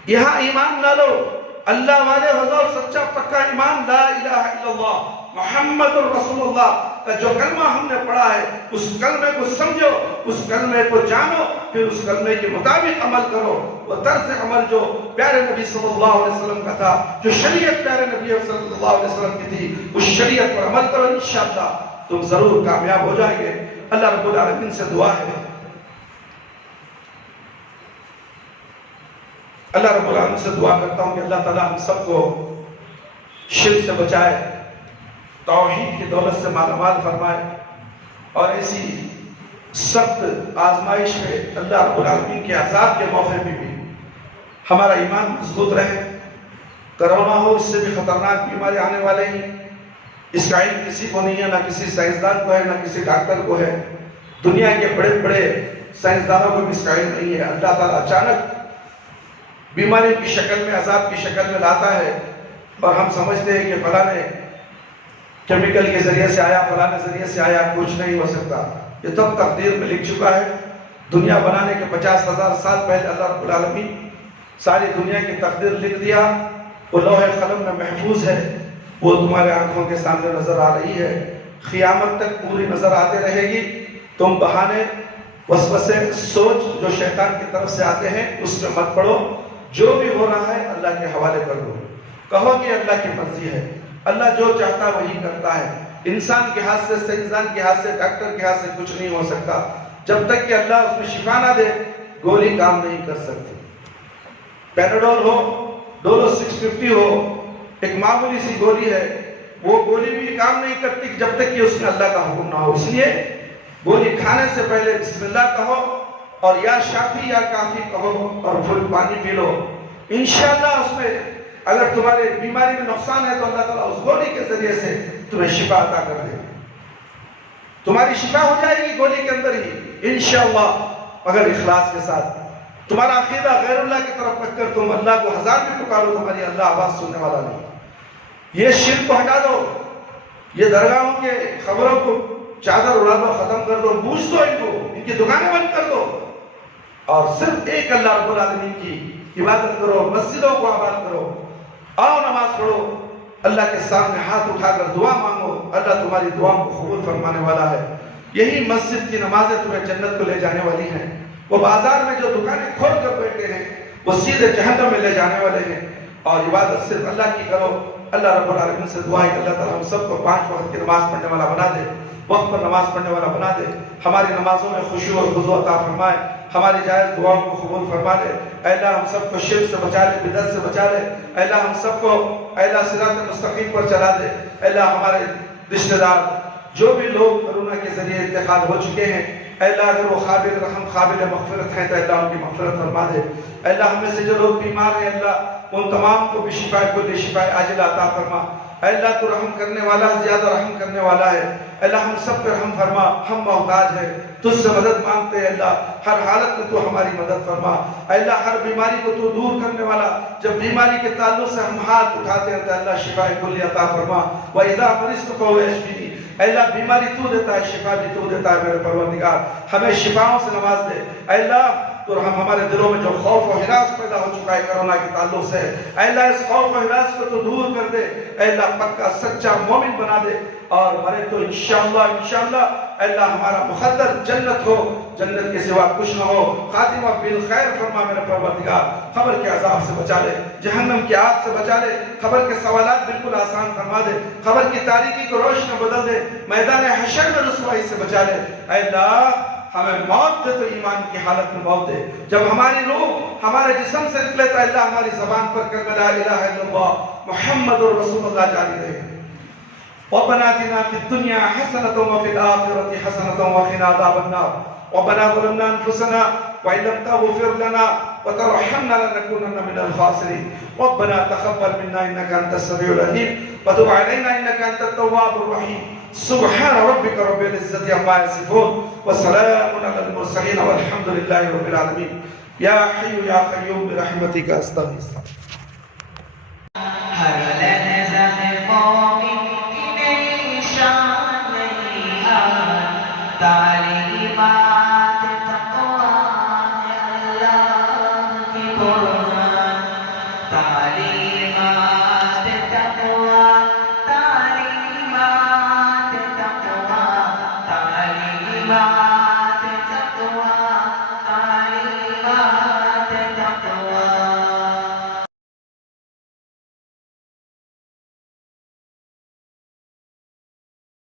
یہاں ایمان نہ لو. اللہ والے حضور سچا پکا ایمان، لا الہ الا اللہ محمد الرسول اللہ کا جو کلمہ ہم نے پڑھا ہے، اس کلمے کو سمجھو، اس کلمے کو جانو، پھر اس کلمے کے مطابق عمل کرو. وہ طرز عمل جو پیارے نبی صلی اللہ علیہ وسلم کا تھا، جو شریعت پیارے نبی صلی اللہ علیہ وسلم کی تھی، اس شریعت پر عمل کرو، انشاءاللہ تم ضرور کامیاب ہو جائیں گے. اللہ رب العالمین سے دعا ہے، اللہ رب العالمین سے دعا کرتا ہوں کہ اللہ تعالیٰ ہم سب کو شرک سے بچائے، توحید کی دولت سے مالا مال فرمائے، اور ایسی سخت آزمائش میں اللہ رب العالمین کے عذاب کے موقع میں بھی ہمارا ایمان مضبوط رہے. کرونا ہو، اس سے بھی خطرناک بیماری آنے والے ہیں، اس کا علم کسی کو نہیں ہے، نہ کسی سائنسدان کو ہے، نہ کسی ڈاکٹر کو ہے. دنیا کے بڑے بڑے سائنسدانوں کو بھی اس کا علم نہیں ہے. اللہ تعالیٰ اچانک بیماری کی شکل میں، عذاب کی شکل میں لاتا ہے، اور ہم سمجھتے ہیں کہ فلاں نے کیمیکل کے ذریعے سے آیا، فلاں ذریعے سے آیا، کچھ نہیں ہو سکتا. یہ تب تقدیر میں لکھ چکا ہے. دنیا بنانے کے 50,000 سال پہلے اللہ رب العالمین ساری دنیا کی تقدیر لکھ دیا. وہ لوح قلم میں محفوظ ہے، وہ تمہارے آنکھوں کے سامنے نظر آ رہی ہے، قیامت تک پوری نظر آتے رہے گی. تم بہانے، وسوسے، سوچ جو شیطان کی طرف سے آتے ہیں اس میں مت پڑو. جو بھی ہو رہا ہے اللہ کے حوالے کر دو. کہو کہ اللہ کی مرضی ہے، اللہ جو چاہتا وہی کرتا ہے. انسان کے ہاتھ سے سائنسدان کے ہاتھ سے ڈاکٹر کے ہاتھ سے کچھ نہیں ہو سکتا جب تک کہ اللہ اس میں شفا نہ دے گولی کام نہیں کر سکتی پیناڈول ہو ڈولو 650 ہو ایک معمولی سی گولی ہے وہ گولی بھی کام نہیں کرتی جب تک کہ اس میں اللہ کا حکم نہ ہو اس لیے گولی کھانے سے پہلے بسم اللہ کہو اور یا شافی یا کافی کہو اور پھر پانی پی لو انشاءاللہ اس میں اگر تمہارے بیماری میں نقصان ہے تو اللہ تعالیٰ اس گولی کے ذریعے سے تمہیں شفا عطا کر دے تمہاری شفا ہو جائے گی گولی کے اندر ہی انشاءاللہ مگر اخلاص کے ساتھ تمہارا عقیدہ غیر اللہ کی طرف رکھ کر تم اللہ کو ہزار بھی پکارو تمہاری اللہ آواز سننے والا نہیں یہ شرک کو ہٹا دو یہ درگاہوں کے خبروں کو چادر اڑا دو ختم کر دو بوجھ دو ان کو ان کی دکانیں بند کر دو اور صرف ایک اللہ رب العالمین کی عبادت کرو مسجدوں کو آباد کرو آؤ نماز پڑھو اللہ کے سامنے ہاتھ اٹھا کر دعا مانگو اللہ تمہاری دعاؤں کو قبول فرمانے والا ہے یہی مسجد کی نمازیں تمہیں جنت کو لے جانے والی ہیں وہ بازار میں جو دکانیں کھول کر بیٹھے ہیں وہ سیدھے جہنم میں لے جانے والے ہیں اور عبادت صرف اللہ کی کرو اللہ رب العالمین سے دعا ہے کہ اللہ تعالیٰ ہم سب کو 5 وقت کی نماز پڑھنے والا بنا دے وقت پر نماز پڑھنے والا بنا دے ہماری نمازوں میں خشوع اور خضوع عطا فرمائے ہماری جائز دعاؤں کو قبول فرما لے اے اللہ ہم سب کو شرک سے بچا لے بدعت سے بچا لے اے اللہ ہم سب کو اے اللہ صراط مستقیم پر چلا دے اے اللہ ہمارے رشتہ دار جو بھی لوگ کرونا کے ذریعے انتقال ہو چکے ہیں اے اللہ اگر وہ قابل رحم قابل مغفرت ہیں تو اے اللہ ان کی مغفرت فرما دے اے اللہ ہم میں سے جو لوگ بیمار ہیں اللہ ان تمام کو بھی شفا کل شفا عاجلہ عطا فرما اے اللہ تو رحم کرنے والا زیادہ رحم کرنے والا ہے اے اللہ ہم سب پر رحم فرما ہم محتاج ہیں تجھ سے مدد مانگتے ہیں اللہ ہر حالت میں تو ہماری مدد فرما اے اللہ ہر بیماری کو تو دور کرنے والا جب بیماری کے تعلق سے ہم ہاتھ اٹھاتے ہیں تو اللہ شفا کل عطا فرما وَإِذَا مَرِضْتُ فَهُوَ يَشْفِينِ اے اللہ بیماری تو دیتا ہے شفا بھی تو دیتا ہے میرے پروردگار ہمیں شفاؤں سے نواز دے اے اللہ تو ہمارے دلوں میں جو خوف و ہراس پیدا ہو چکا ہے کرونا کے تعلق سے اے اللہ اس خوف و ہراس کو تو دور کر دے اے اللہ پکا سچا مومن بنا دے اور مرے تو انشاءاللہ اے اللہ ہمارا مقدر جنت ہو جنت کے سوا کچھ نہ ہو خاتمہ بالخیر فرما میرے پروردگار قبر کے عذاب سے بچا لے جہنم کی آگ سے بچا لے قبر کے سوالات بالکل آسان فرما دے قبر کی تاریکی کو روشن بدل دے میدان حشر میں رسوائی سے بچا لے اے اللہ ہمیں موت دے تو ایمان کی حالت میں موت دے جب ہماری روح ہمارے جسم سے نکلے تو اللہ ہماری زبان پر کلمہ لا الہ الا اللہ محمد رسول اللہ جاری رہے ربنا آتنا فی الدنیا حسنۃ وفی الآخرۃ حسنۃ وقنا عذاب النار ربنا ظلمنا انفسنا وإن لم تغفر لنا وترحمنا لنكونن من الخاسرين ربنا تقبل منا إنك أنت السميع العليم وتب علينا إنك أنت التواب الرحيم سبحان ربك رب العزة عما يصفون وسلام على المرسلين والحمد لله رب العالمين يا حي يا قيوم برحمتك أستغيث ہر لحظہ قومی کی نئی شان نئی آن تعلیمات تقویٰ اللہ کی قرآن تعلیمات تقویٰ تعلیمات تقویٰ تعلیمات